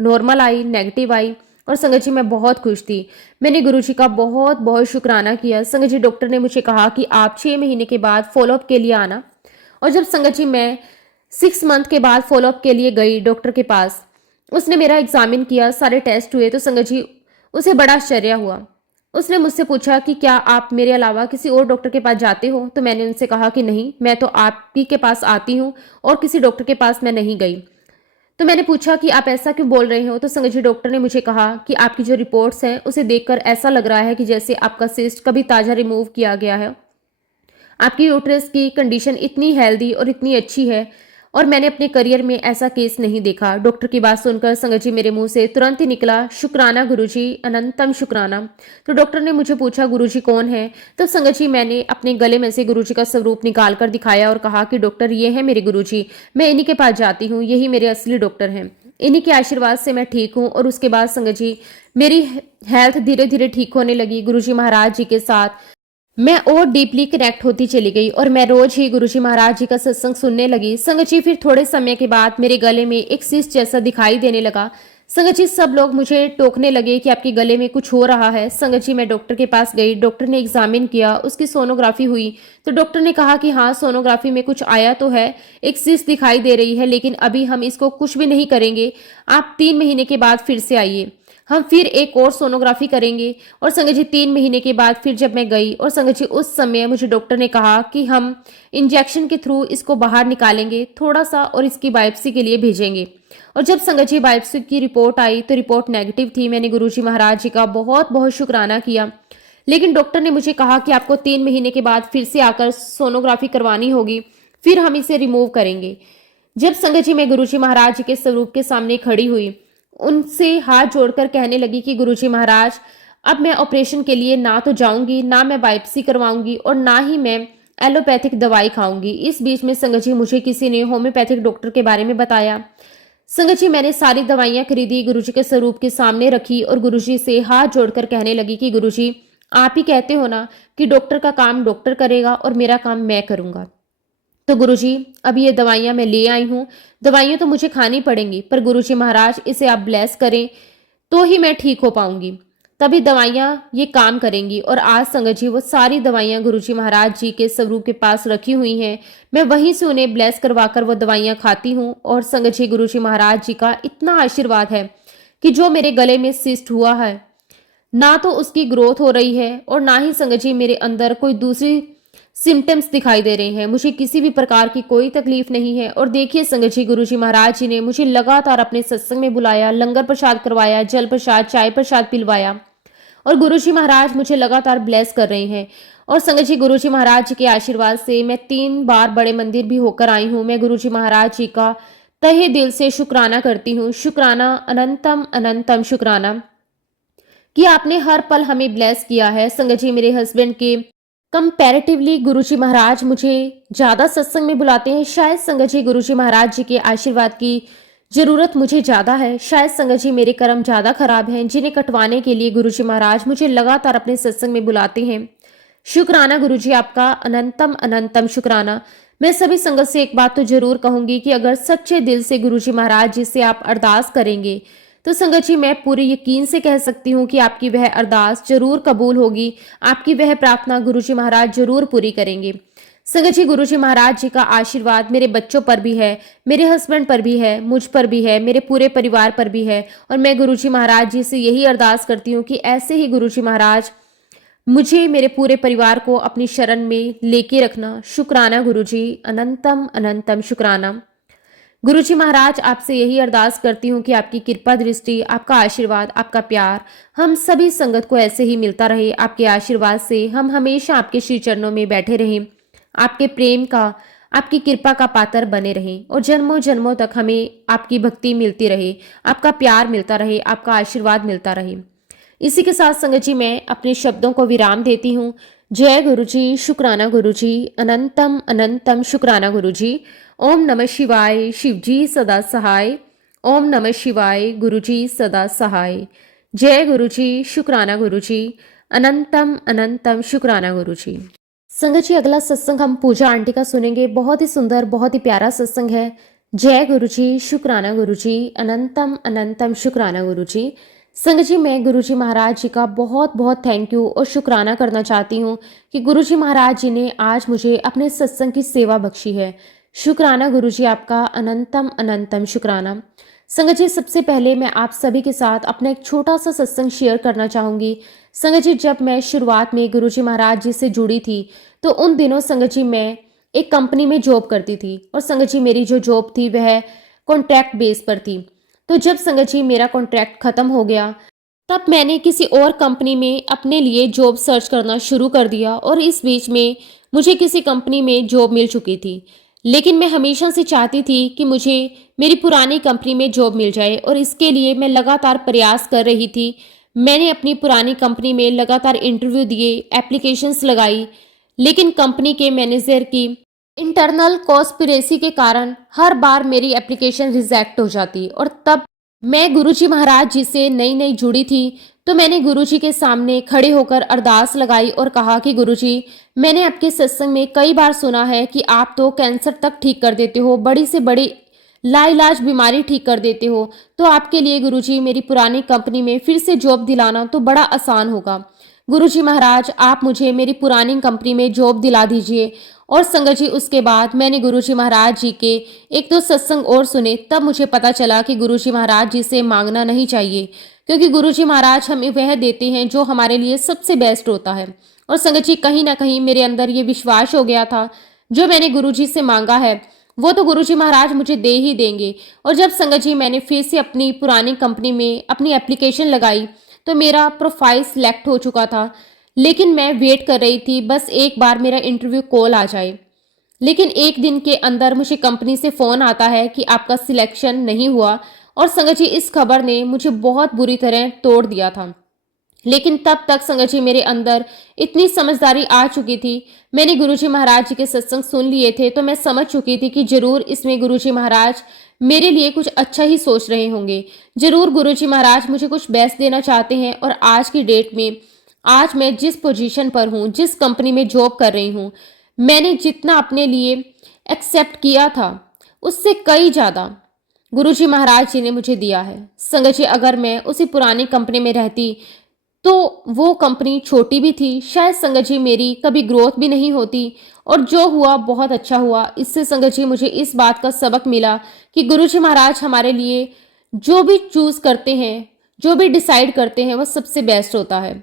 नॉर्मल आई, नेगेटिव आई। और संगत जी मैं बहुत खुश थी। मैंने गुरुजी का बहुत बहुत शुक्राना किया। संगत जी, डॉक्टर ने मुझे कहा कि आप 6 महीने के बाद फॉलोअप के लिए आना। और जब संगत जी मैं 6 मंथ के बाद फॉलोअप के लिए गई डॉक्टर के पास, उसने मेरा एग्जामिन किया, सारे टेस्ट हुए, तो संगत जी उसे बड़ा आश्चर्य हुआ। उसने मुझसे पूछा कि क्या आप मेरे अलावा किसी और डॉक्टर के पास जाते हो। तो मैंने उनसे कहा कि नहीं, मैं तो आप ही के पास आती हूँ और किसी डॉक्टर के पास मैं नहीं गई। तो मैंने पूछा कि आप ऐसा क्यों बोल रहे हो। तो संगत जी, डॉक्टर ने मुझे कहा कि आपकी जो रिपोर्ट्स हैं उसे देखकर ऐसा लग रहा है कि जैसे आपका सिस्ट कभी ताज़ा रिमूव किया गया है। आपकी यूट्रस की कंडीशन इतनी हेल्दी और इतनी अच्छी है, और मैंने अपने करियर में ऐसा केस नहीं देखा। डॉक्टर की बात सुनकर संगत जी मेरे मुंह से तुरंत ही निकला, शुक्राना गुरुजी, अनंतम शुक्राना। तो डॉक्टर ने मुझे पूछा, गुरुजी कौन है। तो संगत जी मैंने अपने गले में से गुरुजी का स्वरूप निकाल कर दिखाया और कहा कि डॉक्टर, ये है मेरे गुरुजी, मैं इन्हीं के पास जाती हूँ, यही मेरे असली डॉक्टर हैं, इन्हीं के आशीर्वाद से मैं ठीक हूँ। और उसके बाद संगत जी मेरी हेल्थ धीरे धीरे ठीक होने लगी। गुरुजी महाराज जी के साथ मैं और डीपली कनेक्ट होती चली गई और मैं रोज ही गुरुजी महाराज जी का सत्संग सुनने लगी। संगत जी, फिर थोड़े समय के बाद मेरे गले में एक सिस्ट जैसा दिखाई देने लगा। संगत जी, सब लोग मुझे टोकने लगे कि आपके गले में कुछ हो रहा है। संगत जी, मैं डॉक्टर के पास गई, डॉक्टर ने एग्जामिन किया, उसकी सोनोग्राफी हुई तो डॉक्टर ने कहा कि हाँ, सोनोग्राफी में कुछ आया तो है, एक सिस्ट दिखाई दे रही है, लेकिन अभी हम इसको कुछ भी नहीं करेंगे, आप 3 महीने के बाद फिर से आइए, हम फिर एक और सोनोग्राफी करेंगे। और संगत जी 3 महीने के बाद फिर जब मैं गई, और संगत जी उस समय मुझे डॉक्टर ने कहा कि हम इंजेक्शन के थ्रू इसको बाहर निकालेंगे थोड़ा सा और इसकी बायोप्सी के लिए भेजेंगे। और जब संगत जी बायोप्सी की रिपोर्ट आई तो रिपोर्ट नेगेटिव थी। मैंने गुरुजी महाराज जी का बहुत बहुत शुक्राना किया, लेकिन डॉक्टर ने मुझे कहा कि आपको 3 महीने के बाद फिर से आकर सोनोग्राफी करवानी होगी, फिर हम इसे रिमूव करेंगे। जब संगत जी मैं गुरुजी महाराज जी के स्वरूप के सामने खड़ी हुई, उनसे हाथ जोड़कर कहने लगी कि गुरुजी महाराज, अब मैं ऑपरेशन के लिए ना तो जाऊंगी, ना मैं बायोप्सी करवाऊंगी और ना ही मैं एलोपैथिक दवाई खाऊंगी। इस बीच में संगत जी मुझे किसी ने होम्योपैथिक डॉक्टर के बारे में बताया। संगत जी मैंने सारी दवाइयां खरीदी, गुरुजी के स्वरूप के सामने रखी और गुरुजी से हाथ जोड़कर कहने लगी कि गुरुजी, आप ही कहते हो ना कि डॉक्टर का काम डॉक्टर करेगा और मेरा काम मैं करूंगा। तो गुरुजी, अब ये दवाइयां मैं ले आई हूं, दवाइयां तो मुझे खानी पड़ेंगी, पर गुरुजी महाराज इसे आप ब्लेस करें तो ही मैं ठीक हो पाऊंगी, तभी दवाइयां ये काम करेंगी। और आज संगत जी वो सारी दवाइयां गुरुजी महाराज जी के स्वरूप के पास रखी हुई हैं, मैं वहीं से उन्हें ब्लेस करवाकर वो दवाइयां खाती हूँ। और संगत जी गुरुजी महाराज जी का इतना आशीर्वाद है कि जो मेरे गले में सिस्ट हुआ है, ना तो उसकी ग्रोथ हो रही है और ना ही संगत जी मेरे अंदर कोई दूसरी सिम्टम्स दिखाई दे रहे हैं। मुझे किसी भी प्रकार की कोई तकलीफ नहीं है। और देखिए संगत जी, गुरुजी महाराज जी ने मुझे लगातार अपने सत्संग में बुलाया, लंगर प्रसाद करवाया, जल प्रसाद, चाय प्रसाद पिलवाया और गुरुजी महाराज मुझे लगातार ब्लेस कर रहे हैं। और संगत जी गुरुजी महाराज जी के आशीर्वाद से मैं 3 बार बड़े मंदिर भी होकर आई हूँ। मैं गुरुजी महाराज जी का तहे दिल से शुक्राना करती हूँ। शुक्राना, अनंतम अनंतम शुक्राना कि आपने हर पल हमें ब्लेस किया है। संगत जी मेरे हस्बैंड के कंपैरेटिवली गुरुजी महाराज मुझे ज्यादा सत्संग में बुलाते हैं। शायद संगत जी गुरुजी महाराज जी के आशीर्वाद की जरूरत मुझे ज्यादा है। शायद संगत जी मेरे कर्म ज्यादा खराब हैं, जिन्हें कटवाने के लिए गुरुजी महाराज मुझे लगातार अपने सत्संग में बुलाते हैं। शुक्राना गुरुजी आपका, अनंतम अनंतम शुक्राना। मैं सभी संगत से एक बात तो जरूर कहूंगी कि अगर सच्चे दिल से गुरुजी महाराज जी से आप अरदास करेंगे तो संगत जी मैं पूरे यकीन से कह सकती हूँ कि आपकी वह अरदास जरूर कबूल होगी, आपकी वह प्रार्थना गुरुजी महाराज जरूर पूरी करेंगे। संगत जी गुरुजी महाराज जी का आशीर्वाद मेरे बच्चों पर भी है, मेरे हस्बैंड पर भी है, मुझ पर भी है, मेरे पूरे परिवार पर भी है। और मैं गुरुजी महाराज जी से यही अरदास करती हूँ कि ऐसे ही गुरुजी महाराज मुझे, मेरे पूरे परिवार को अपनी शरण में लेके रखना। शुक्राना गुरुजी, अनंतम अनंतम शुक्राना। गुरुजी महाराज आपसे यही अरदास करती हूँ कि आपकी कृपा दृष्टि, आपका आशीर्वाद, आपका प्यार हम सभी संगत को ऐसे ही मिलता रहे। आपके आशीर्वाद से हम हमेशा आपके श्री चरणों में बैठे रहें, आपके प्रेम का, आपकी कृपा का पात्र बने रहें और जन्मों जन्मों तक हमें आपकी भक्ति मिलती रहे, आपका प्यार मिलता रहे, आपका आशीर्वाद मिलता रहे। इसी के साथ संगत जी मैं अपने शब्दों को विराम देती हूँ। जय गुरुजी, शुक्राना गुरुजी, अनंतम अनंतम शुक्राना गुरुजी। ओम नमः शिवाय, शिवजी सदा सहाय। ओम नमः शिवाय, गुरुजी सदा सहाय। जय गुरुजी, शुक्राना गुरुजी, अनंतम अनंतम शुक्राना गुरुजी। संगत जी अगला सत्संग हम पूजा आंटी का सुनेंगे। बहुत ही सुंदर, बहुत ही प्यारा सत्संग है। जय गुरुजी, शुक्राना गुरुजी, अनंतम अनंतम शुक्राना गुरुजी। संगत जी मैं गुरुजी महाराज जी का बहुत बहुत थैंक यू और शुक्राना करना चाहती हूँ कि गुरुजी महाराज जी ने आज मुझे अपने सत्संग की सेवा बख्शी है। शुक्राना गुरुजी आपका, अनंतम अनंतम शुक्राना। संगत जी सबसे पहले मैं आप सभी के साथ अपना एक छोटा सा सत्संग शेयर करना चाहूंगी। संगत जी जब मैं शुरुआत में गुरुजी महाराज जी से जुड़ी थी तो उन दिनों संगत जी मैं एक कंपनी में जॉब करती थी और संगत जी मेरी जो जॉब थी वह कॉन्ट्रैक्ट बेस पर थी। तो जब संगत जी मेरा कॉन्ट्रैक्ट खत्म हो गया तब मैंने किसी और कंपनी में अपने लिए जॉब सर्च करना शुरू कर दिया और इस बीच में मुझे किसी कंपनी में जॉब मिल चुकी थी। लेकिन मैं हमेशा से चाहती थी कि मुझे मेरी पुरानी कंपनी में जॉब मिल जाए और इसके लिए मैं लगातार प्रयास कर रही थी। मैंने अपनी पुरानी कंपनी में लगातार इंटरव्यू दिए, एप्लीकेशंस लगाई, लेकिन कंपनी के मैनेजर की इंटरनल कॉन्स्पिरेसी के कारण हर बार मेरी एप्लीकेशन रिजेक्ट हो जाती। और तब मैं गुरुजी महाराज जी से नई नई जुड़ी थी तो मैंने गुरुजी के सामने खड़े होकर अरदास लगाई और कहा कि गुरुजी, मैंने आपके सत्संग में कई बार सुना है कि आप तो कैंसर तक ठीक कर देते हो, बड़ी से बड़ी लाइलाज बीमारी ठीक कर देते हो, तो आपके लिए गुरुजी मेरी पुरानी कंपनी में फिर से जॉब दिलाना तो बड़ा आसान होगा। गुरुजी महाराज आप मुझे मेरी पुरानी कंपनी में जॉब दिला दीजिए। और संगत जी उसके बाद मैंने गुरुजी महाराज जी के एक दो सत्संग और सुने, तब मुझे पता चला कि गुरुजी महाराज जी से मांगना नहीं चाहिए, क्योंकि गुरुजी महाराज हमें वह देते हैं जो हमारे लिए सबसे बेस्ट होता है। और संगत जी कहीं ना कहीं मेरे अंदर ये विश्वास हो गया था, जो मैंने गुरुजी से मांगा है वो तो गुरुजी महाराज मुझे दे ही देंगे। और जब संगत जी मैंने फिर से अपनी पुरानी कंपनी में अपनी एप्लीकेशन लगाई तो मेरा प्रोफाइल सिलेक्ट हो चुका था। लेकिन मैं वेट कर रही थी बस एक बार मेरा इंटरव्यू कॉल आ जाए। लेकिन एक दिन के अंदर मुझे कंपनी से फ़ोन आता है कि आपका सिलेक्शन नहीं हुआ। और संगत जी इस खबर ने मुझे बहुत बुरी तरह तोड़ दिया था। लेकिन तब तक संगत जी मेरे अंदर इतनी समझदारी आ चुकी थी। मैंने गुरुजी महाराज जी के सत्संग सुन लिए थे तो मैं समझ चुकी थी कि जरूर इसमें गुरुजी महाराज मेरे लिए कुछ अच्छा ही सोच रहे होंगे। जरूर गुरुजी महाराज मुझे कुछ बेस्ट देना चाहते हैं। और आज की डेट में आज मैं जिस पोजीशन पर हूँ, जिस कंपनी में जॉब कर रही हूँ, मैंने जितना अपने लिए एक्सेप्ट किया था उससे कई ज़्यादा गुरुजी महाराज जी ने मुझे दिया है। संगत जी अगर मैं उसी पुरानी कंपनी में रहती तो वो कंपनी छोटी भी थी, शायद संगत जी मेरी कभी ग्रोथ भी नहीं होती। और जो हुआ बहुत अच्छा हुआ। इससे संगत जी मुझे इस बात का सबक मिला कि गुरुजी महाराज हमारे लिए जो भी चूज करते हैं, जो भी डिसाइड करते हैं, वो सबसे बेस्ट होता है।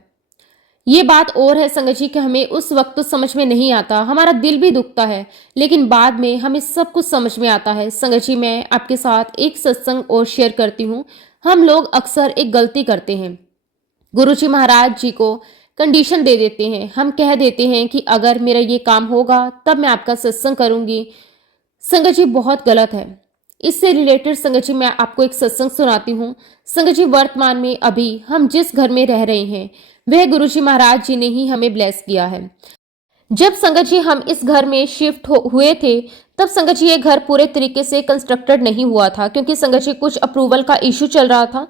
ये बात और है संगत जी कि हमें उस वक्त तो समझ में नहीं आता, हमारा दिल भी दुखता है, लेकिन बाद में हमें सब कुछ समझ में आता है। संगत जी मैं आपके साथ एक सत्संग और शेयर करती हूँ। हम लोग अक्सर एक गलती करते हैं, गुरुजी महाराज जी को कंडीशन दे देते हैं। हम कह देते हैं कि अगर मेरा ये काम होगा तब मैं आपका सत्संग करूंगी। संगत जी बहुत गलत है। इससे रिलेटेड संगत जी मैं आपको एक सत्संग सुनाती हूँ। संगत जी वर्तमान में अभी हम जिस घर में रह रहे हैं वह गुरुजी महाराज जी ने ही हमें ब्लेस किया है। जब संगत जी हम इस घर में शिफ्ट हुए थे तब संगत जी ये घर पूरे तरीके से कंस्ट्रक्टेड नहीं हुआ था, क्योंकि संगत जी कुछ अप्रूवल का इशू चल रहा था।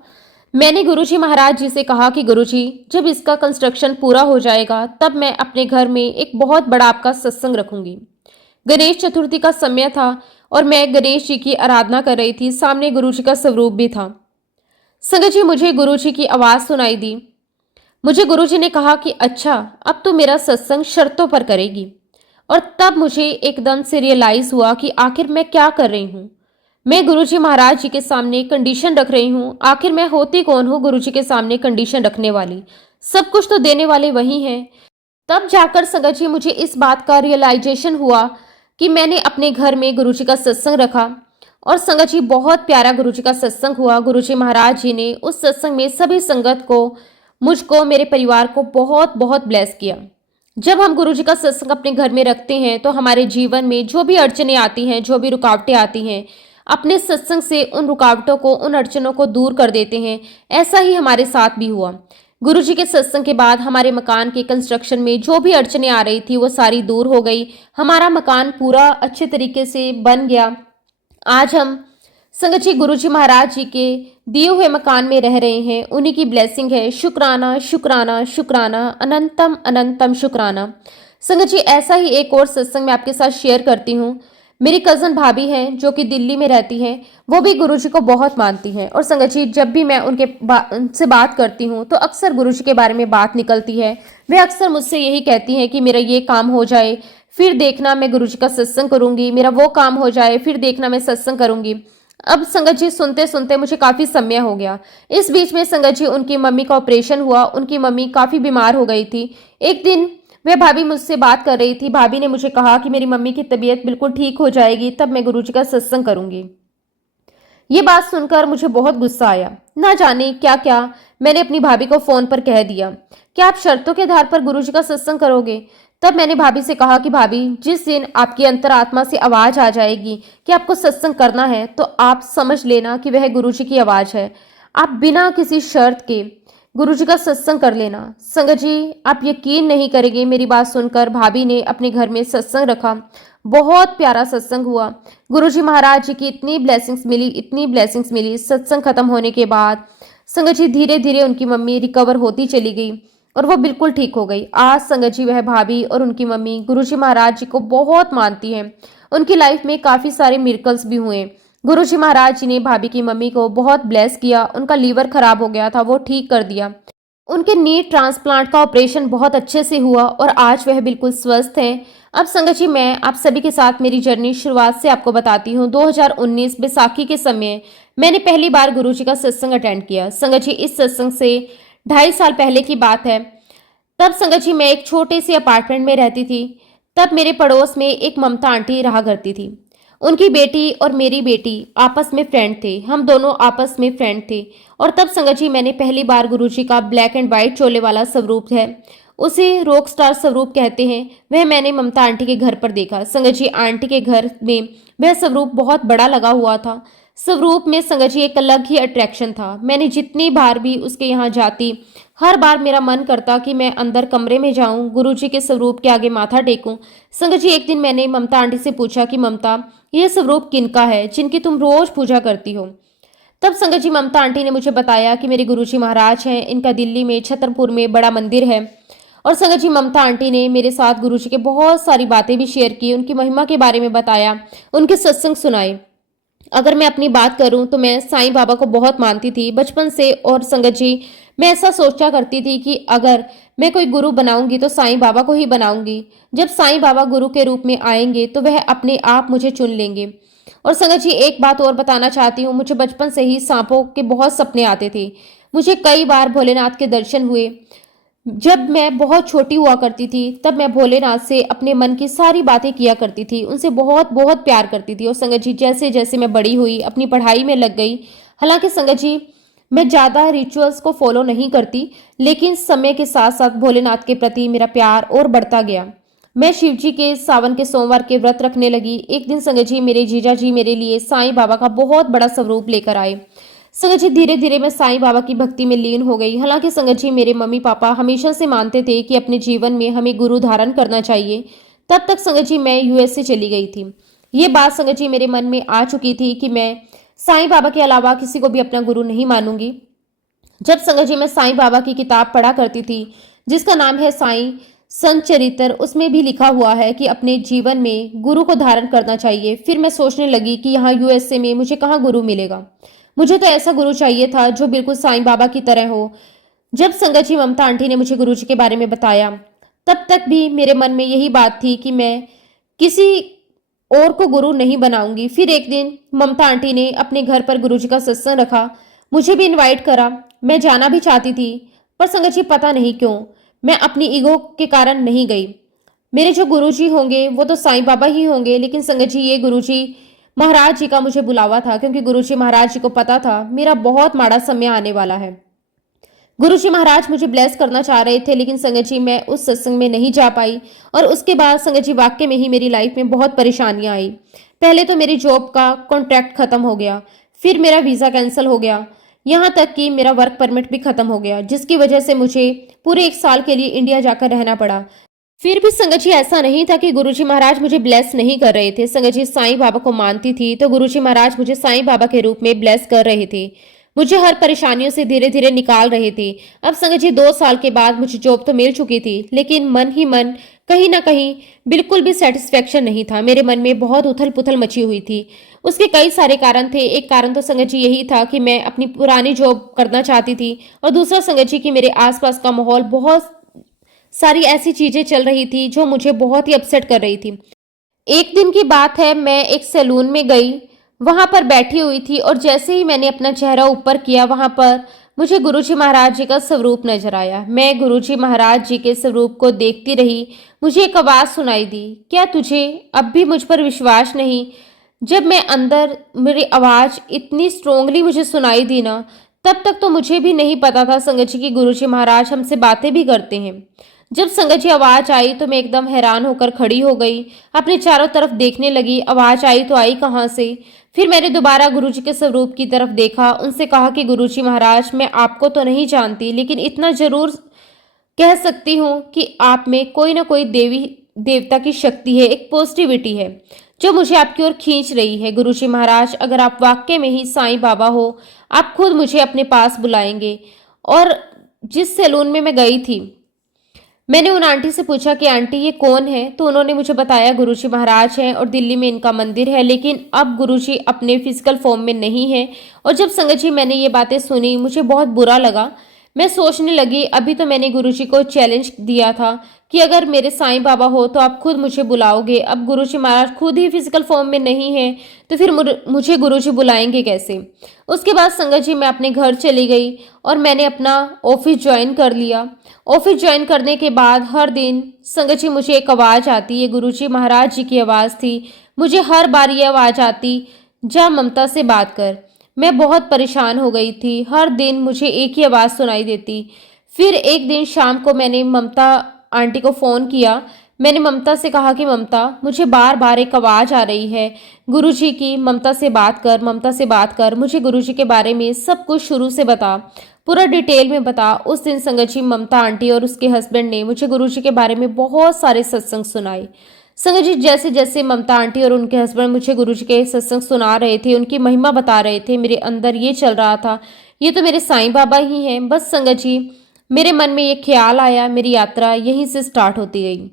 मैंने गुरुजी महाराज जी से कहा कि गुरुजी जब इसका कंस्ट्रक्शन पूरा हो जाएगा तब मैं अपने घर में एक बहुत बड़ा आपका सत्संग रखूंगी। गणेश चतुर्थी का समय था और मैं गणेश जी की आराधना कर रही थी। सामने गुरुजी का स्वरूप भी था। संगत जी मुझे गुरुजी की आवाज सुनाई दी। मुझे गुरुजी ने कहा कि अच्छा अब तो मेरा सत्संग शर्तों पर करेगी। और तब मुझे एकदम से रियलाइज हुआ कि आखिर मैं क्या कर रही हूँ। मैं गुरुजी महाराज जी के सामने कंडीशन रख रही हूँ। आखिर मैं होती कौन हूँ गुरुजी के सामने कंडीशन रखने वाली? सब कुछ तो देने वाले वही हैं। तब जाकर संगत जी मुझे इस बात का रियलाइजेशन हुआ कि मैंने अपने घर में गुरुजी का सत्संग रखा। और संगत जी बहुत प्यारा गुरुजी का सत्संग हुआ। गुरुजी महाराज जी ने उस सत्संग में सभी संगत को, मुझको, मेरे परिवार को बहुत बहुत ब्लेस किया। जब हम गुरुजी का सत्संग अपने घर में रखते हैं तो हमारे जीवन में जो भी अड़चने आती हैं, जो भी रुकावटें आती हैं, अपने सत्संग से उन रुकावटों को, उन अड़चनों को दूर कर देते हैं। ऐसा ही हमारे साथ भी हुआ। गुरुजी के सत्संग के बाद हमारे मकान के कंस्ट्रक्शन में जो भी अड़चने आ रही थी वो सारी दूर हो गई। हमारा मकान पूरा अच्छे तरीके से बन गया। आज हम संगत जी गुरुजी महाराज जी के दिए हुए मकान में रह रहे हैं। उन्हीं की ब्लेसिंग है। शुक्राना शुक्राना शुक्राना, अनंतम अनंतम शुक्राना। संगत जी ऐसा ही एक और सत्संग मैं आपके साथ शेयर करती हूँ। मेरी कज़न भाभी हैं जो कि दिल्ली में रहती हैं, वो भी गुरुजी को बहुत मानती हैं। और संगत जी जब भी मैं उनसे बात करती हूँ तो अक्सर गुरुजी के बारे में बात निकलती है। वे अक्सर मुझसे यही कहती हैं कि मेरा ये काम हो जाए फिर देखना मैं गुरुजी का सत्संग करूंगी, मेरा वो काम हो जाए फिर देखना मैं सत्संग करूंगी। अब संगत जी सुनते सुनते मुझे काफ़ी समय हो गया। इस बीच में संगत जी उनकी मम्मी का ऑपरेशन हुआ। उनकी मम्मी काफ़ी बीमार हो गई थी। एक दिन वह भाभी मुझसे बात कर रही थी। भाभी ने मुझे कहा कि मेरी मम्मी की तबीयत बिल्कुल ठीक हो जाएगी तब मैं गुरुजी का सत्संग करूंगी। ये बात सुनकर मुझे बहुत गुस्सा आया। ना जाने क्या क्या मैंने अपनी भाभी को फोन पर कह दिया। क्या आप शर्तों के आधार पर गुरुजी का सत्संग करोगे? तब मैंने भाभी से कहा कि भाभी जिस दिन आपकी अंतरात्मा से आवाज आ जाएगी कि आपको सत्संग करना है तो आप समझ लेना कि वह गुरुजी की आवाज है। आप बिना किसी शर्त के गुरुजी का सत्संग कर लेना। संगत जी आप यकीन नहीं करेंगे, मेरी बात सुनकर भाभी ने अपने घर में सत्संग रखा। बहुत प्यारा सत्संग हुआ। गुरुजी महाराज जी की इतनी ब्लेसिंग्स मिली, इतनी ब्लेसिंग्स मिली। सत्संग खत्म होने के बाद संगत जी धीरे धीरे उनकी मम्मी रिकवर होती चली गई और वो बिल्कुल ठीक हो गई। आज संगत जी वह भाभी और उनकी मम्मी गुरुजी महाराज जी को बहुत मानती हैं। उनकी लाइफ में काफ़ी सारे मिरेकल्स भी हुए। गुरुजी महाराज जी ने भाभी की मम्मी को बहुत ब्लेस किया। उनका लीवर खराब हो गया था, वो ठीक कर दिया। उनके नी ट्रांसप्लांट का ऑपरेशन बहुत अच्छे से हुआ और आज वह बिल्कुल स्वस्थ हैं। अब संगत जी मैं आप सभी के साथ मेरी जर्नी शुरुआत से आपको बताती हूँ। 2019 बैसाखी के समय मैंने पहली बार गुरुजी का सत्संग अटेंड किया। संगत जी इस सत्संग से 2.5 साल पहले की बात है। तब संगत जी मैं एक छोटे से अपार्टमेंट में रहती थी। तब मेरे पड़ोस में एक ममता आंटी रहा करती थी। उनकी बेटी और मेरी बेटी आपस में फ्रेंड थे, हम दोनों आपस में फ्रेंड थे। और तब संगत जी मैंने पहली बार गुरुजी का ब्लैक एंड व्हाइट चोले वाला स्वरूप है, उसे रॉक स्टार स्वरूप कहते हैं, वह मैंने ममता आंटी के घर पर देखा। संगत जी आंटी के घर में वह स्वरूप बहुत बड़ा लगा हुआ था। स्वरूप में संगत जी एक अलग ही अट्रैक्शन था। मैंने जितनी बार भी उसके यहाँ जाती, हर बार मेरा मन करता कि मैं अंदर कमरे में जाऊं, गुरुजी के स्वरूप के आगे माथा टेकूं। संगत जी एक दिन मैंने ममता आंटी से पूछा कि ममता, यह स्वरूप किनका है जिनकी तुम रोज पूजा करती हो? तब संगत जी ममता आंटी ने मुझे बताया कि मेरे गुरुजी महाराज हैं, इनका दिल्ली में छतरपुर में बड़ा मंदिर है। और संगत जी ममता आंटी ने मेरे साथ गुरुजी के बहुत सारी बातें भी शेयर की, उनकी महिमा के बारे में बताया, उनके सत्संग सुनाए। अगर मैं अपनी बात करूं तो मैं साईं बाबा को बहुत मानती थी बचपन से। और संगत जी मैं ऐसा सोचा करती थी कि अगर मैं कोई गुरु बनाऊंगी तो साईं बाबा को ही बनाऊंगी। जब साईं बाबा गुरु के रूप में आएंगे तो वह अपने आप मुझे चुन लेंगे। और संगत जी एक बात और बताना चाहती हूँ, मुझे बचपन से ही सांपों के बहुत सपने आते थे। मुझे कई बार भोलेनाथ के दर्शन हुए। जब मैं बहुत छोटी हुआ करती थी तब मैं भोलेनाथ से अपने मन की सारी बातें किया करती थी, उनसे बहुत बहुत प्यार करती थी। और संगत जी जैसे जैसे मैं बड़ी हुई, अपनी पढ़ाई में लग गई, हालांकि संगत जी मैं ज़्यादा रिचुअल्स को फॉलो नहीं करती, लेकिन समय के साथ साथ भोलेनाथ के प्रति मेरा प्यार और बढ़ता गया। मैं शिव जी के सावन के सोमवार के व्रत रखने लगी। एक दिन संगत जी मेरे जीजा जी मेरे लिए साईं बाबा का बहुत बड़ा स्वरूप लेकर आए। संगत जी धीरे धीरे मैं साईं बाबा की भक्ति में लीन हो गई। हालांकि संगत जी मेरे मम्मी पापा हमेशा से मानते थे कि अपने जीवन में हमें गुरु धारण करना चाहिए। तब तक संगत जी मैं यूएसए चली गई थी। ये बात संगत जी मेरे मन में आ चुकी थी कि मैं साईं बाबा के अलावा किसी को भी अपना गुरु नहीं मानूंगी। जब संगत जी मैं साईं बाबा की किताब पढ़ा करती थी जिसका नाम है साईं संत चरित्र, उसमें भी लिखा हुआ है कि अपने जीवन में गुरु को धारण करना चाहिए। फिर मैं सोचने लगी कि यहाँ यूएसए में मुझे कहाँ गुरु मिलेगा। मुझे तो ऐसा गुरु चाहिए था जो बिल्कुल साईं बाबा की तरह हो। जब संगत जी ममता आंटी ने मुझे गुरु जी के बारे में बताया, तब तक भी मेरे मन में यही बात थी कि मैं किसी और को गुरु नहीं बनाऊंगी। फिर एक दिन ममता आंटी ने अपने घर पर गुरु जी का सत्संग रखा, मुझे भी इनवाइट करा। मैं जाना भी चाहती थी, पर संगत जी पता नहीं क्यों मैं अपनी ईगो के कारण नहीं गई। मेरे जो गुरुजी होंगे वो तो साईं बाबा ही होंगे, लेकिन संगत जी ये गुरुजी महाराज जी का मुझे बुलावा था, क्योंकि गुरुजी महाराज जी को पता था मेरा बहुत माड़ा समय आने वाला है। गुरुजी महाराज मुझे ब्लेस करना चाह रहे थे, लेकिन संगत जी मैं उस सत्संग में नहीं जा पाई। और उसके बाद संगत जी वाकई में ही मेरी लाइफ में बहुत परेशानियां आई। पहले तो मेरी जॉब का कॉन्ट्रैक्ट खत्म हो गया, फिर मेरा वीजा कैंसिल हो गया, यहाँ तक कि मेरा वर्क परमिट भी खत्म हो गया, जिसकी वजह से मुझे पूरे 1 साल के लिए इंडिया जाकर रहना पड़ा। फिर भी संगत जी ऐसा नहीं था कि गुरुजी महाराज मुझे ब्लेस नहीं कर रहे थे। संगत जी साईं बाबा को मानती थी तो गुरुजी महाराज मुझे साईं बाबा के रूप में ब्लेस कर रहे थे, मुझे हर परेशानियों से धीरे धीरे निकाल रहे थे। अब संगत जी 2 साल के बाद मुझे जॉब तो मिल चुकी थी, लेकिन मन ही मन कहीं ना कहीं बिल्कुल भी सेटिस्फेक्शन नहीं था। मेरे मन में बहुत उथल पुथल मची हुई थी। उसके कई सारे कारण थे। एक कारण तो संगत जी यही था कि मैं अपनी पुरानी जॉब करना चाहती थी, और दूसरा संगत जी कि मेरे आसपास का माहौल, बहुत सारी ऐसी चीजें चल रही थी जो मुझे बहुत ही अपसेट कर रही थी। एक दिन की बात है, मैं एक सैलून में गई, वहां पर बैठी हुई थी, और जैसे ही मैंने अपना चेहरा ऊपर किया वहां पर मुझे गुरुजी महाराज जी का स्वरूप नजर आया। मैं गुरुजी महाराज जी के स्वरूप को देखती रही। मुझे एक आवाज सुनाई दी, क्या तुझे अब भी मुझ पर विश्वास नहीं? जब मैं अंदर मेरी आवाज इतनी स्ट्रोंगली मुझे सुनाई दी ना, तब तक तो मुझे भी नहीं पता था संगत जी की गुरुजी महाराज हमसे बातें भी करते हैं। जब संगत जी आवाज आई तो मैं एकदम हैरान होकर खड़ी हो गई, अपने चारों तरफ देखने लगी, आवाज आई तो आई कहाँ से। फिर मैंने दोबारा गुरुजी के स्वरूप की तरफ देखा, उनसे कहा कि गुरुजी महाराज मैं आपको तो नहीं जानती, लेकिन इतना जरूर कह सकती हूँ कि आप में कोई ना कोई देवी देवता की शक्ति है, एक पॉजिटिविटी है जो मुझे आपकी ओर खींच रही है। गुरुजी महाराज अगर आप वाकई में ही साईं बाबा हो, आप खुद मुझे अपने पास बुलाएंगे। और जिस सैलून में मैं गई थी, मैंने उन आंटी से पूछा कि आंटी ये कौन है, तो उन्होंने मुझे बताया गुरुजी महाराज हैं और दिल्ली में इनका मंदिर है, लेकिन अब गुरुजी अपने फिजिकल फॉर्म में नहीं है। और जब संगत जी मैंने ये बातें सुनी मुझे बहुत बुरा लगा। मैं सोचने लगी, अभी तो मैंने गुरुजी को चैलेंज दिया था कि अगर मेरे साईं बाबा हो तो आप खुद मुझे बुलाओगे। अब गुरुजी महाराज खुद ही फिजिकल फॉर्म में नहीं है तो फिर मुझे गुरुजी बुलाएंगे कैसे। उसके बाद संगत जी मैं अपने घर चली गई और मैंने अपना ऑफिस ज्वाइन कर लिया। ऑफिस ज्वाइन करने के बाद हर दिन संगत जी मुझे एक आवाज़ आती, ये गुरुजी महाराज जी की आवाज़ थी। मुझे हर बार ये आवाज़ आती, जा ममता से बात कर। मैं बहुत परेशान हो गई थी, हर दिन मुझे एक ही आवाज़ सुनाई देती। फिर एक दिन शाम को मैंने ममता आंटी को फ़ोन किया। मैंने ममता से कहा कि ममता, मुझे बार बार एक आवाज़ आ रही है गुरुजी की, ममता से बात कर, ममता से बात कर, मुझे गुरुजी के बारे में सब कुछ शुरू से बता, पूरा डिटेल में बता। उस दिन संगत जी ममता आंटी और उसके हस्बैंड ने मुझे गुरुजी के बारे में बहुत सारे सत्संग सुनाए। संगत जी जैसे जैसे ममता आंटी और उनके हस्बैंड मुझे गुरुजी के सत्संग सुना रहे थे, उनकी महिमा बता रहे थे, मेरे अंदर ये चल रहा था, ये तो मेरे साईं बाबा ही हैं। बस संगत जी मेरे मन में ये ख्याल आया, मेरी यात्रा यहीं से स्टार्ट होती गई।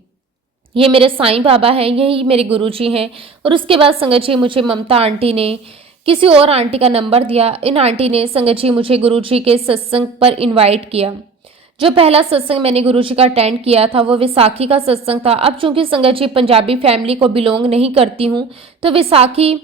ये मेरे साईं बाबा हैं, यही मेरे गुरुजी हैं। और उसके बाद संगत जी मुझे ममता आंटी ने किसी और आंटी का नंबर दिया। इन आंटी ने संगत जी मुझे गुरुजी के सत्संग पर इनवाइट किया। जो पहला सत्संग मैंने गुरुजी का अटेंड किया था वो विसाखी का सत्संग था। अब चूंकि संगत जी पंजाबी फैमिली को बिलोंग नहीं करती हूँ तो विसाखी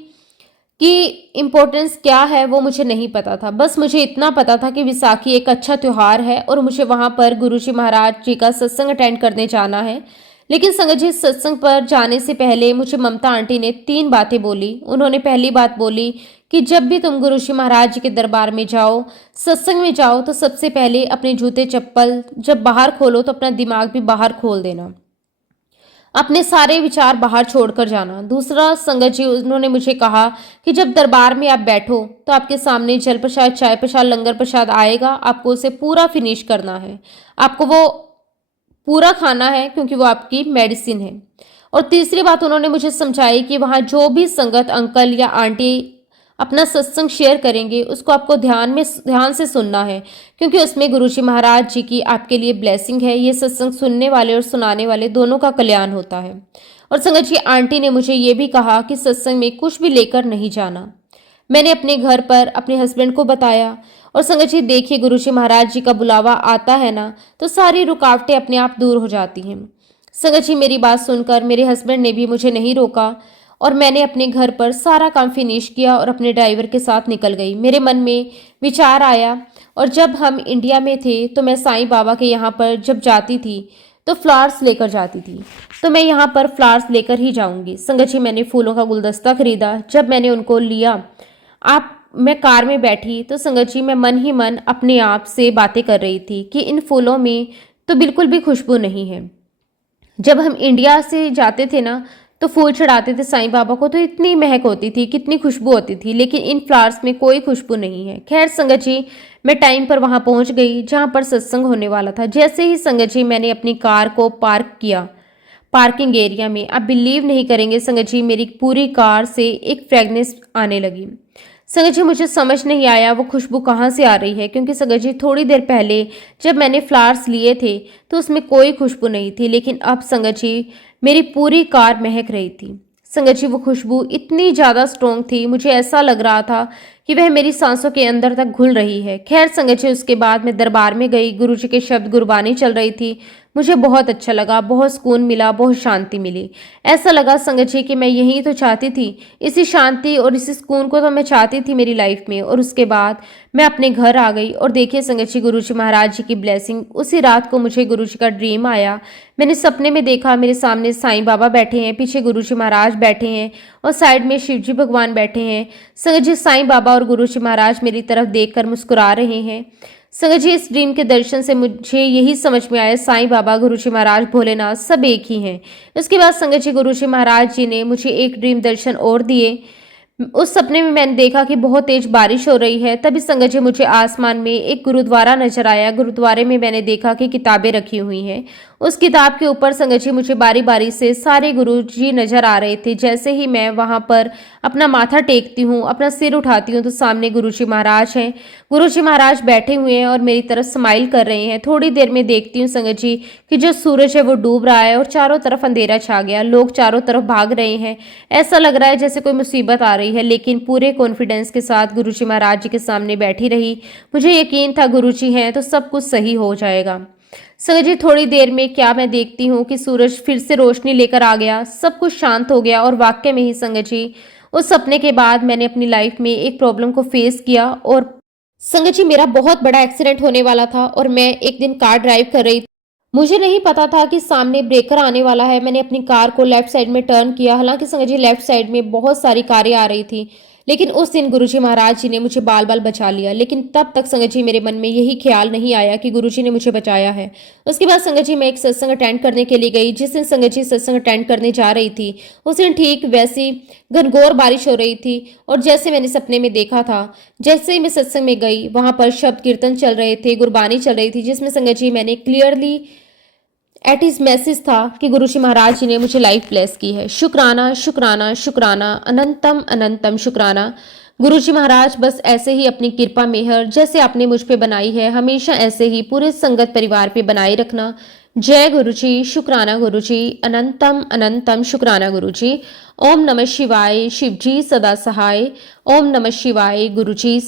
की इम्पोर्टेंस क्या है वो मुझे नहीं पता था। बस मुझे इतना पता था कि विसाखी एक अच्छा त्यौहार है और मुझे वहाँ पर गुरुजी महाराज जी का सत्संग अटेंड करने जाना है। लेकिन संगत जी सत्संग पर जाने से पहले मुझे ममता आंटी ने 3 बातें बोली। उन्होंने पहली बात बोली कि जब भी तुम गुरुजी महाराज जी के दरबार में जाओ, सत्संग में जाओ, तो सबसे पहले अपने जूते चप्पल जब बाहर खोलो तो अपना दिमाग भी बाहर खोल देना, अपने सारे विचार बाहर छोड़कर जाना। दूसरा संगत जी उन्होंने मुझे कहा कि जब दरबार में आप बैठो तो आपके सामने जल प्रसाद, चाय प्रसाद, लंगर प्रसाद आएगा, आपको उसे पूरा फिनिश करना है, आपको वो पूरा खाना है क्योंकि वो आपकी मेडिसिन है। और तीसरी बात उन्होंने मुझे समझाई कि वहाँ जो भी संगत अंकल या आंटी अपना सत्संग शेयर करेंगे उसको आपको ध्यान से सुनना है क्योंकि उसमें गुरुजी महाराज जी की आपके लिए ब्लेसिंग है। ये सत्संग सुनने वाले और सुनाने वाले दोनों का कल्याण होता है। और संगत जी आंटी ने मुझे ये भी कहा कि सत्संग में कुछ भी लेकर नहीं जाना। मैंने अपने घर पर अपने हस्बैंड को बताया। और संगत जी देखिए, गुरुजी महाराज जी का बुलावा आता है ना तो सारी रुकावटें अपने आप दूर हो जाती हैं। संगत जी मेरी बात सुनकर मेरे हस्बैंड ने भी मुझे नहीं रोका और मैंने अपने घर पर सारा काम फिनिश किया और अपने ड्राइवर के साथ निकल गई। मेरे मन में विचार आया, और जब हम इंडिया में थे तो मैं साईं बाबा के यहाँ पर जब जाती थी तो फ्लावर्स लेकर जाती थी, तो मैं यहाँ पर फ्लावर्स लेकर ही जाऊंगी। संगत जी मैंने फूलों का गुलदस्ता खरीदा। जब मैंने उनको लिया, मैं कार में बैठी तो संगत जी मैं मन ही मन अपने आप से बातें कर रही थी कि इन फूलों में तो बिल्कुल भी खुशबू नहीं है। जब हम इंडिया से जाते थे ना तो फूल चढ़ाते थे साईं बाबा को तो इतनी महक होती थी, कितनी खुशबू होती थी, लेकिन इन फ्लावर्स में कोई खुशबू नहीं है। खैर संगत जी मैं टाइम पर वहां पहुंच गई जहां पर सत्संग होने वाला था। जैसे ही संगत जी मैंने अपनी कार को पार्क किया पार्किंग एरिया में, आप बिलीव नहीं करेंगे संगत जी मेरी पूरी कार से एक फ्रेगनेंस आने लगी। संगत जी मुझे समझ नहीं आया वो खुशबू कहाँ से आ रही है, क्योंकि संगत जी थोड़ी देर पहले जब मैंने फ्लावर्स लिए थे तो उसमें कोई खुशबू नहीं थी, लेकिन अब संगत जी मेरी पूरी कार महक रही थी। संगत जी वो खुशबू इतनी ज़्यादा स्ट्रॉन्ग थी, मुझे ऐसा लग रहा था कि वह मेरी सांसों के अंदर तक घुल रही है। खैर संगत जी उसके बाद मैं दरबार में गई, गुरुजी के शब्द गुरबानी चल रही थी। मुझे बहुत अच्छा लगा, बहुत सुकून मिला, बहुत शांति मिली। ऐसा लगा संगत जी कि मैं यही तो चाहती थी, इसी शांति और इसी सुकून को तो मैं चाहती थी मेरी लाइफ में। और उसके बाद मैं अपने घर आ गई और देखिए संगत जी गुरुजी महाराज जी की ब्लेसिंग। उसी रात को मुझे गुरुजी का ड्रीम आया। मैंने सपने में देखा मेरे सामने साईं बाबा बैठे हैं, पीछे गुरुजी महाराज बैठे हैं और साइड में शिवजी भगवान बैठे हैं। संगत जी साईं बाबा और गुरुजी महाराज मेरी तरफ देखकर मुस्कुरा रहे हैं। संगत जी इस ड्रीम के दर्शन से मुझे यही समझ में आया, साईं बाबा, गुरुजी महाराज, भोलेनाथ सब एक ही हैं। उसके बाद संगत जी गुरुजी महाराज जी ने मुझे एक ड्रीम दर्शन और दिए। उस सपने में मैंने देखा कि बहुत तेज बारिश हो रही है। तभी संगत जी मुझे आसमान में एक गुरुद्वारा नजर आया। गुरुद्वारे में मैंने देखा कि किताबें रखी हुई हैं उस किताब के ऊपर संगत जी मुझे बारी बारी से सारे गुरुजी नजर आ रहे थे। जैसे ही मैं वहां पर अपना माथा टेकती हूँ, अपना सिर उठाती हूँ, तो सामने गुरुजी महाराज हैं। गुरुजी महाराज बैठे हुए हैं और मेरी तरफ स्माइल कर रहे हैं। थोड़ी देर में देखती हूँ संगत जी कि जो सूरज है वो डूब रहा है और चारों तरफ अंधेरा छा गया। लोग चारों तरफ भाग रहे हैं। ऐसा लग रहा है जैसे कोई मुसीबत आ रही है, लेकिन पूरे कॉन्फिडेंस के साथ गुरुजी महाराज जी के सामने बैठी रही। मुझे यकीन था गुरुजी हैं तो सब कुछ सही हो जाएगा। संगत जी थोड़ी देर में क्या मैं देखती हूँ कि सूरज फिर से रोशनी लेकर आ गया, सब कुछ शांत हो गया। और वाकई में ही संगत जी उस सपने के बाद मैंने अपनी लाइफ में एक प्रॉब्लम को फेस किया। और संगत जी मेरा बहुत बड़ा एक्सीडेंट होने वाला था और मैं एक दिन कार ड्राइव कर रही थी। मुझे नहीं पता था कि सामने ब्रेकर आने वाला है। मैंने अपनी कार को लेफ्ट साइड में टर्न किया, हालांकि संगत जी लेफ्ट साइड में बहुत सारी कारें आ रही थी, लेकिन उस दिन गुरुजी महाराज जी ने मुझे बाल बाल बचा लिया। लेकिन तब तक संगत जी मेरे मन में यही ख्याल नहीं आया कि गुरुजी ने मुझे बचाया है। उसके बाद संगत जी मैं एक सत्संग अटेंड करने के लिए गई। जिस दिन संगत जी सत्संग अटेंड करने जा रही थी उस दिन ठीक वैसी घनघोर बारिश हो रही थी। और जैसे मैंने सपने में देखा था, जैसे ही मैं सत्संग में गई वहां पर शब्द कीर्तन चल रहे थे, गुरबानी चल रही थी, जिसमें संगत जी मैंने क्लियरली एट इज मैसेज था कि गुरुजी महाराज जी ने मुझे लाइफ ब्लेस की है। शुक्राना शुक्राना शुक्राना, अनंतम अनंतम शुक्राना। गुरुजी महाराज बस ऐसे ही अपनी कृपा मेहर जैसे आपने मुझ पे बनाई है हमेशा ऐसे ही पूरे संगत परिवार पे बनाए रखना। जय गुरुजी, शुक्राना गुरुजी, अनंतम अनंतम शुक्राना गुरुजी। ओम नमः शिवाय, शिवजी सदा सहाय। ओम नमः शिवाय, गुरुजी